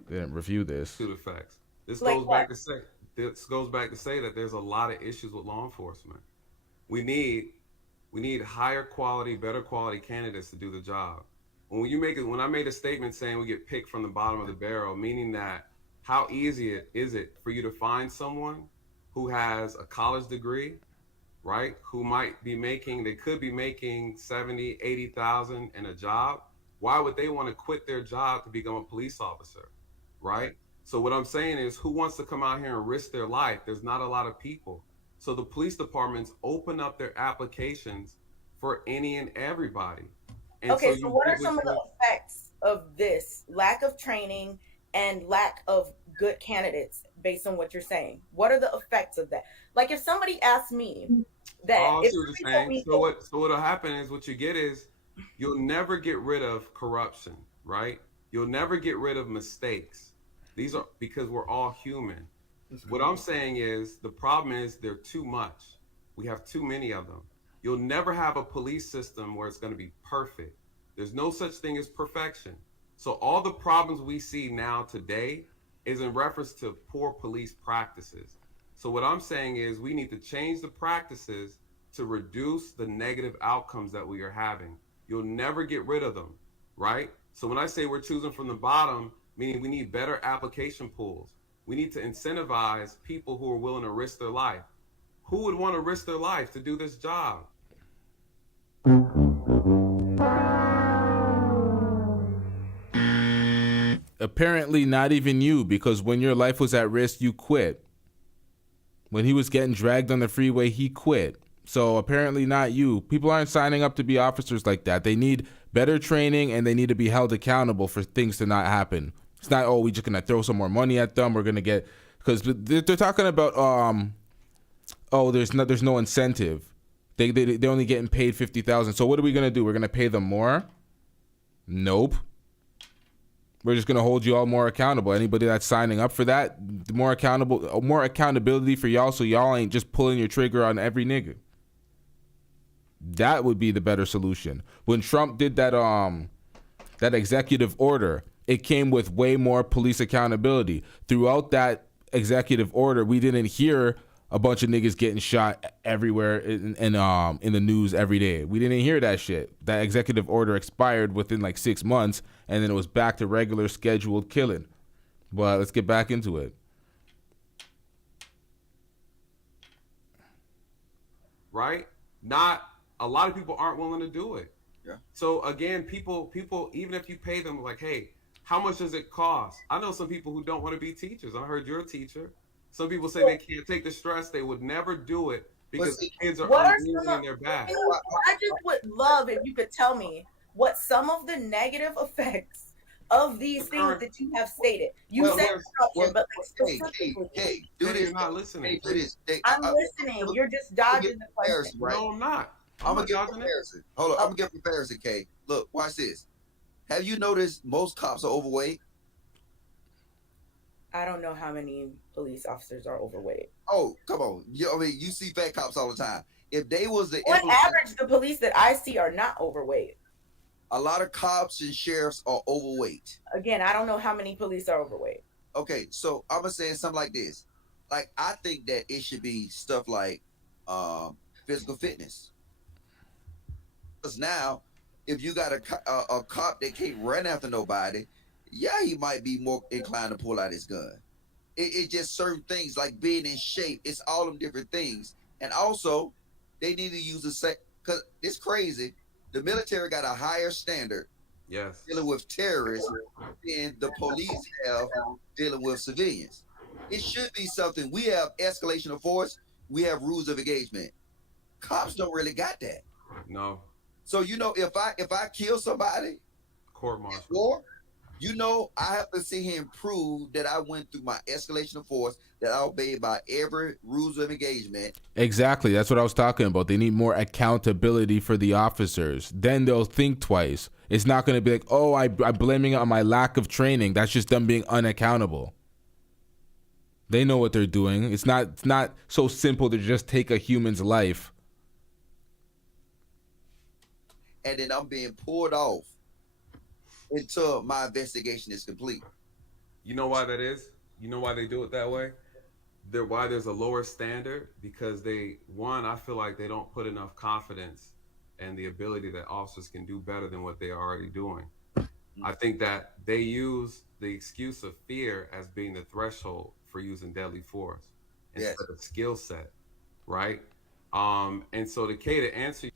They didn't review this. To the facts. This goes back to say that there's a lot of issues with law enforcement. We need higher quality, better quality candidates to do the job. When I made a statement saying we get picked from the bottom of the barrel, meaning that how easy is it for you to find someone who has a college degree, right? Who could be making 70, 80,000 in a job. Why would they want to quit their job to become a police officer? Right? So what I'm saying is, who wants to come out here and risk their life? There's not a lot of people. So the police departments open up their applications for any and everybody. And okay, so what are some of the effects of this lack of training and lack of good candidates based on what you're saying? What are the effects of that? Like if somebody asked me that, so what'll happen is what you get is you'll never get rid of corruption, right? You'll never get rid of mistakes. These are because we're all human. What I'm saying is the problem is they're too much. We have too many of them. You'll never have a police system where it's going to be perfect. There's no such thing as perfection. So all the problems we see now today is in reference to poor police practices. So what I'm saying is we need to change the practices to reduce the negative outcomes that we are having. You'll never get rid of them, right? So when I say we're choosing from the bottom, meaning we need better application pools. We need to incentivize people who are willing to risk their life. Who would want to risk their life to do this job? Apparently not even you, because when your life was at risk, you quit. When he was getting dragged on the freeway, he quit. So apparently not you. People aren't signing up to be officers like that. They need better training and they need to be held accountable for things to not happen. It's not, oh, we're just going to throw some more money at them. We're going to get, because they're talking about, oh, there's no incentive. They're only getting paid $50,000. So what are we going to do? We're going to pay them more? Nope. We're just going to hold you all more accountable. Anybody that's signing up for that, more accountability for y'all, so y'all ain't just pulling your trigger on every nigga. That would be the better solution. When Trump did that executive order, it came with way more police accountability. Throughout that executive order, we didn't hear a bunch of niggas getting shot everywhere in the news every day. We didn't hear that shit. That executive order expired within like 6 months, and then it was back to regular scheduled killing. But let's get back into it. Right? Not a lot of people aren't willing to do it. Yeah. So again, people, even if you pay them like, hey, how much does it cost? I know some people who don't want to be teachers. I heard you're a teacher. Some people say they can't take the stress. They would never do it because the kids are unruly in their back. I just would love if you could tell me what some of the negative effects of these things that you have stated. You said corruption, but Hey, you're not listening. I'm listening. You're just dodging the question. Right? No, I'm not. I'm gonna give a comparison. Hold on, I'm gonna give a comparison, Kay. Look, watch this. Have you noticed most cops are overweight? I don't know how many police officers are overweight. Oh, come on. I mean, you see fat cops all the time. If they was the on average, the police that I see are not overweight. A lot of cops and sheriffs are overweight. Again, I don't know how many police are overweight. Okay, so I'm gonna say something like this. Like, I think that it should be stuff like physical fitness. Because now, if you got a cop that can't run after nobody, yeah, he might be more inclined to pull out his gun. It's just certain things like being in shape. It's all them different things. And also, they need to use because it's crazy. The military got a higher standard dealing with terrorists than the police have dealing with civilians. It should be something. We have escalation of force. We have rules of engagement. Cops don't really got that. No. So, if I kill somebody, court-martial. I have to sit here and prove that I went through my escalation of force, that I obeyed by every rules of engagement. Exactly. That's what I was talking about. They need more accountability for the officers. Then they'll think twice. It's not going to be like, oh, I'm blaming it on my lack of training. That's just them being unaccountable. They know what they're doing. It's not so simple to just take a human's life. And then I'm being pulled off until my investigation is complete. You know why that is? You know why they do it that way? Why there's a lower standard? Because I feel like they don't put enough confidence in the ability that officers can do better than what they are already doing. I think that they use the excuse of fear as being the threshold for using deadly force instead of skill set, right? And so to answer,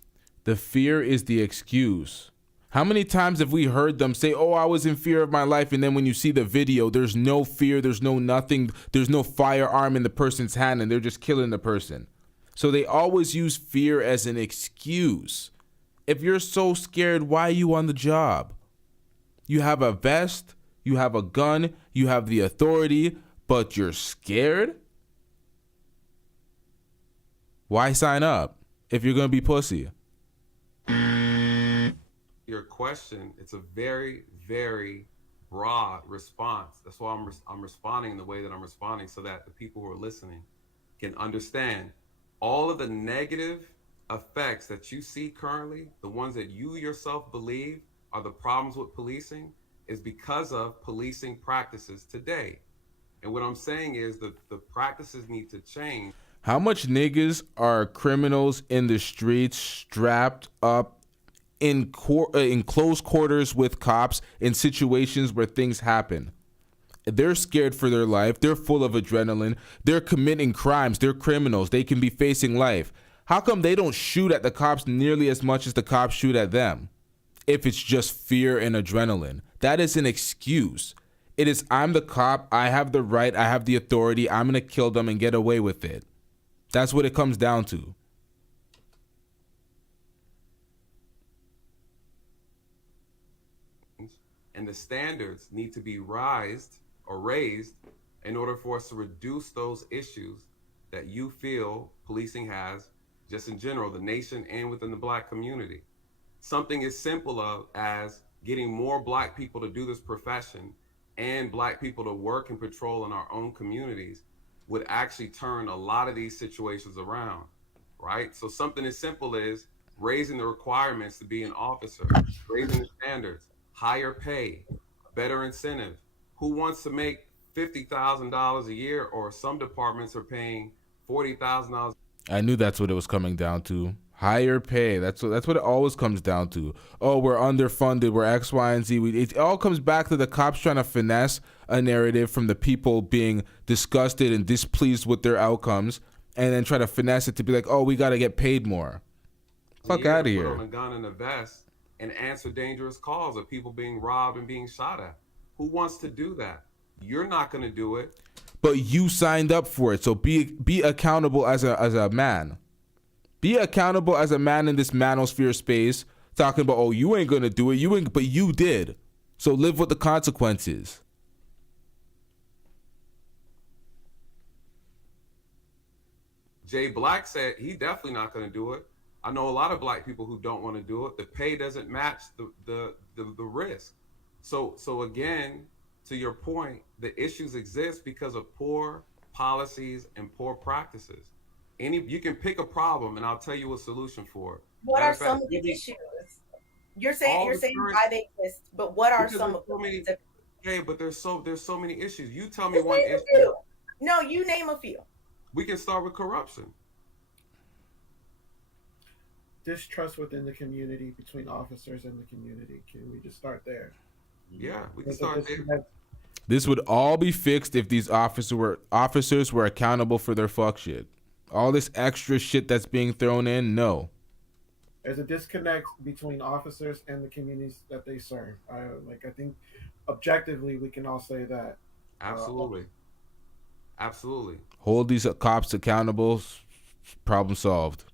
the fear is the excuse. How many times have we heard them say, oh, I was in fear of my life, and then when you see the video, there's no fear, there's no nothing, there's no firearm in the person's hand, and they're just killing the person. So they always use fear as an excuse. If you're so scared, why are you on the job? You have a vest, you have a gun, you have the authority, but you're scared? Why sign up if you're going to be pussy? your question, it's a very, very broad response. That's why I'm responding the way that I'm responding, so that the people who are listening can understand all of the negative effects that you see currently, the ones that you yourself believe are the problems with policing, is because of policing practices today. And what I'm saying is that the practices need to change. How much niggas are criminals in the streets, strapped up in close quarters with cops in situations where things happen? They're scared for their life. They're full of adrenaline. They're committing crimes. They're criminals. They can be facing life. How come they don't shoot at the cops nearly as much as the cops shoot at them? If it's just fear and adrenaline, that is an excuse. It is, I'm the cop. I have the right. I have the authority. I'm going to kill them and get away with it. That's what it comes down to. And the standards need to be raised in order for us to reduce those issues that you feel policing has, just in general, the nation and within the black community. Something as simple as getting more black people to do this profession and black people to work and patrol in our own communities would actually turn a lot of these situations around, right? So something as simple as raising the requirements to be an officer, raising the standards, higher pay, better incentive. Who wants to make $50,000 a year, or some departments are paying $40,000? I knew that's what it was coming down to. Higher pay. That's what it always comes down to. Oh, we're underfunded. We're X, Y, and Z. It all comes back to the cops trying to finesse a narrative from the people being disgusted and displeased with their outcomes, and then try to finesse it to be like, oh, we got to get paid more. Fuck out of here. Put on a gun and a vest and answer dangerous calls of people being robbed and being shot at. Who wants to do that? You're not going to do it. But you signed up for it, so be accountable as a man. Be accountable as a man in this manosphere space, talking about, oh, you ain't gonna do it, but you did. So live with the consequences. Jay Black said he definitely not gonna do it. I know a lot of black people who don't want to do it. The pay doesn't match the risk. So again, to your point, the issues exist because of poor policies and poor practices. You can pick a problem and I'll tell you a solution for it. What are some of the issues? You're saying why they exist, but what are some of them? Okay, but there's so many issues. You tell me one issue. No, you name a few. We can start with corruption. Distrust within the community, between officers and the community. Can we just start there? Yeah, we can start there. This would all be fixed if these officers were accountable for their fuck shit. All this extra shit that's being thrown in, no. There's a disconnect between officers and the communities that they serve. I think objectively we can all say that. Absolutely. Absolutely. Hold these cops accountable, problem solved.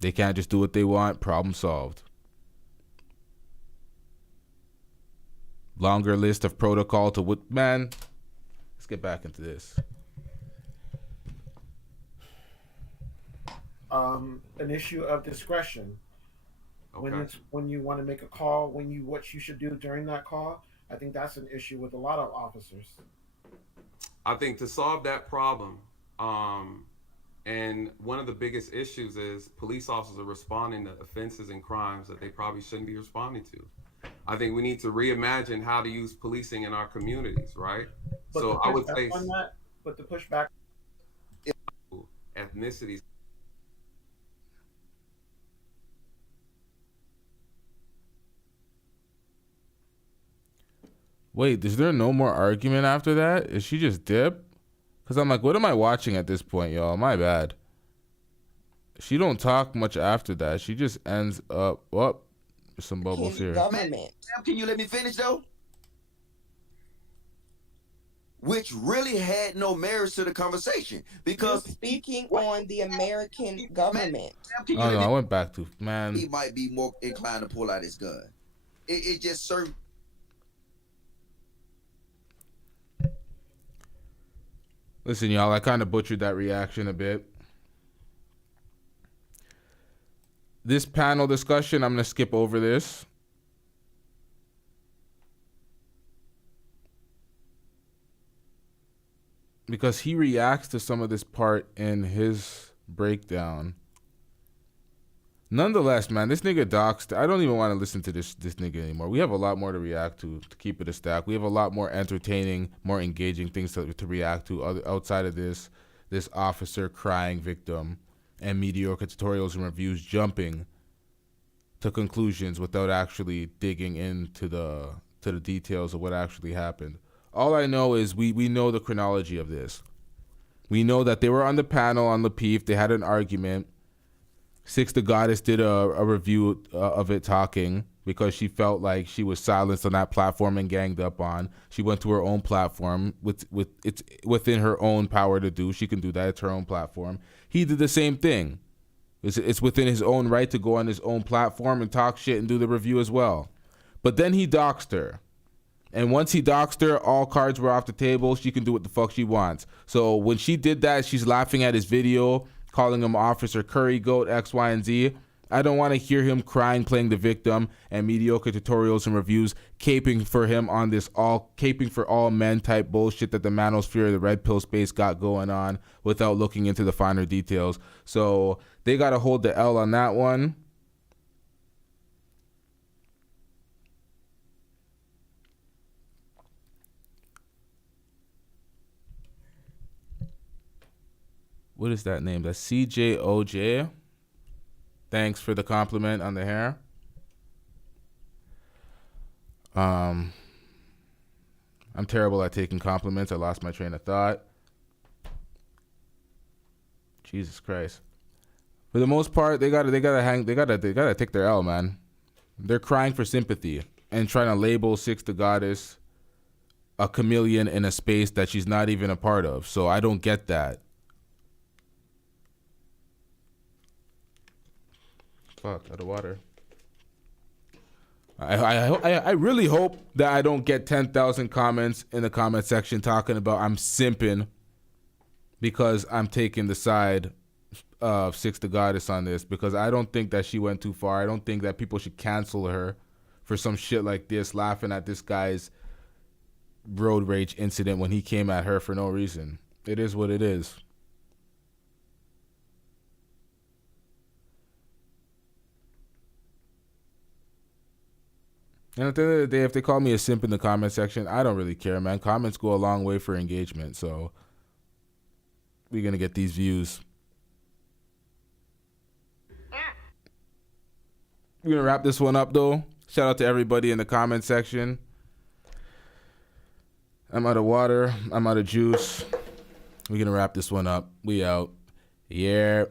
They can't just do what they want, problem solved. Longer list of protocol to what, man, let's get back into this. An issue of discretion. Okay. When you want to make a call, what you should do during that call, I think that's an issue with a lot of officers. I think to solve that problem, and one of the biggest issues is police officers are responding to offenses and crimes that they probably shouldn't be responding to. I think we need to reimagine how to use policing in our communities, right? But so I would say, but the pushback, ethnicities. Wait, is there no more argument after that? Is she just dip? Because I'm like, what am I watching at this point, y'all? My bad. She don't talk much after that. She just ends up, some bubbles here. Government. Can you let me finish, though? Which really had no merits to the conversation. Because you're speaking on the American government. Oh, no, I went back to, man. He might be more inclined to pull out his gun. It just served. Listen, y'all, I kind of butchered that reaction a bit. This panel discussion, I'm going to skip over this. Because he reacts to some of this part in his breakdown. Nonetheless, man, this nigga doxed. I don't even want to listen to this nigga anymore. We have a lot more to react to keep it a stack. We have a lot more entertaining, more engaging things to react to outside of this officer crying victim and mediocre tutorials and reviews jumping to conclusions without actually digging into the details of what actually happened. All I know is we know the chronology of this. We know that they were on the panel on Lapeef. They had an argument. Six the Goddess did a review of it talking because she felt like she was silenced on that platform and ganged up on. She went to her own platform with it's within her own power to do. She can do that. It's her own platform. He did the same thing. It's within his own right to go on his own platform and talk shit and do the review as well. But then he doxed her. And once he doxed her, all cards were off the table. She can do what the fuck she wants. So when she did that, she's laughing at his video, calling him Officer Curry Goat, X, Y, and Z. I don't want to hear him crying, playing the victim, and mediocre tutorials and reviews caping for him on this caping for all men type bullshit that the manosphere, the red pill space got going on without looking into the finer details. So they got to hold the L on that one. What is that name? That's CJOJ. Thanks for the compliment on the hair. I'm terrible at taking compliments. I lost my train of thought. Jesus Christ. For the most part, they gotta take their L, man. They're crying for sympathy and trying to label Six the Goddess a chameleon in a space that she's not even a part of. So I don't get that. Fuck, out of water. I really hope that I don't get 10,000 comments in the comment section talking about I'm simping because I'm taking the side of Six the Goddess on this, because I don't think that she went too far. I don't think that people should cancel her for some shit like this, laughing at this guy's road rage incident when he came at her for no reason. It is what it is. And at the end of the day, if they call me a simp in the comment section, I don't really care, man. Comments go a long way for engagement, so we're going to get these views. We're going to wrap this one up, though. Shout out to everybody in the comment section. I'm out of water. I'm out of juice. We're going to wrap this one up. We out. Yeah.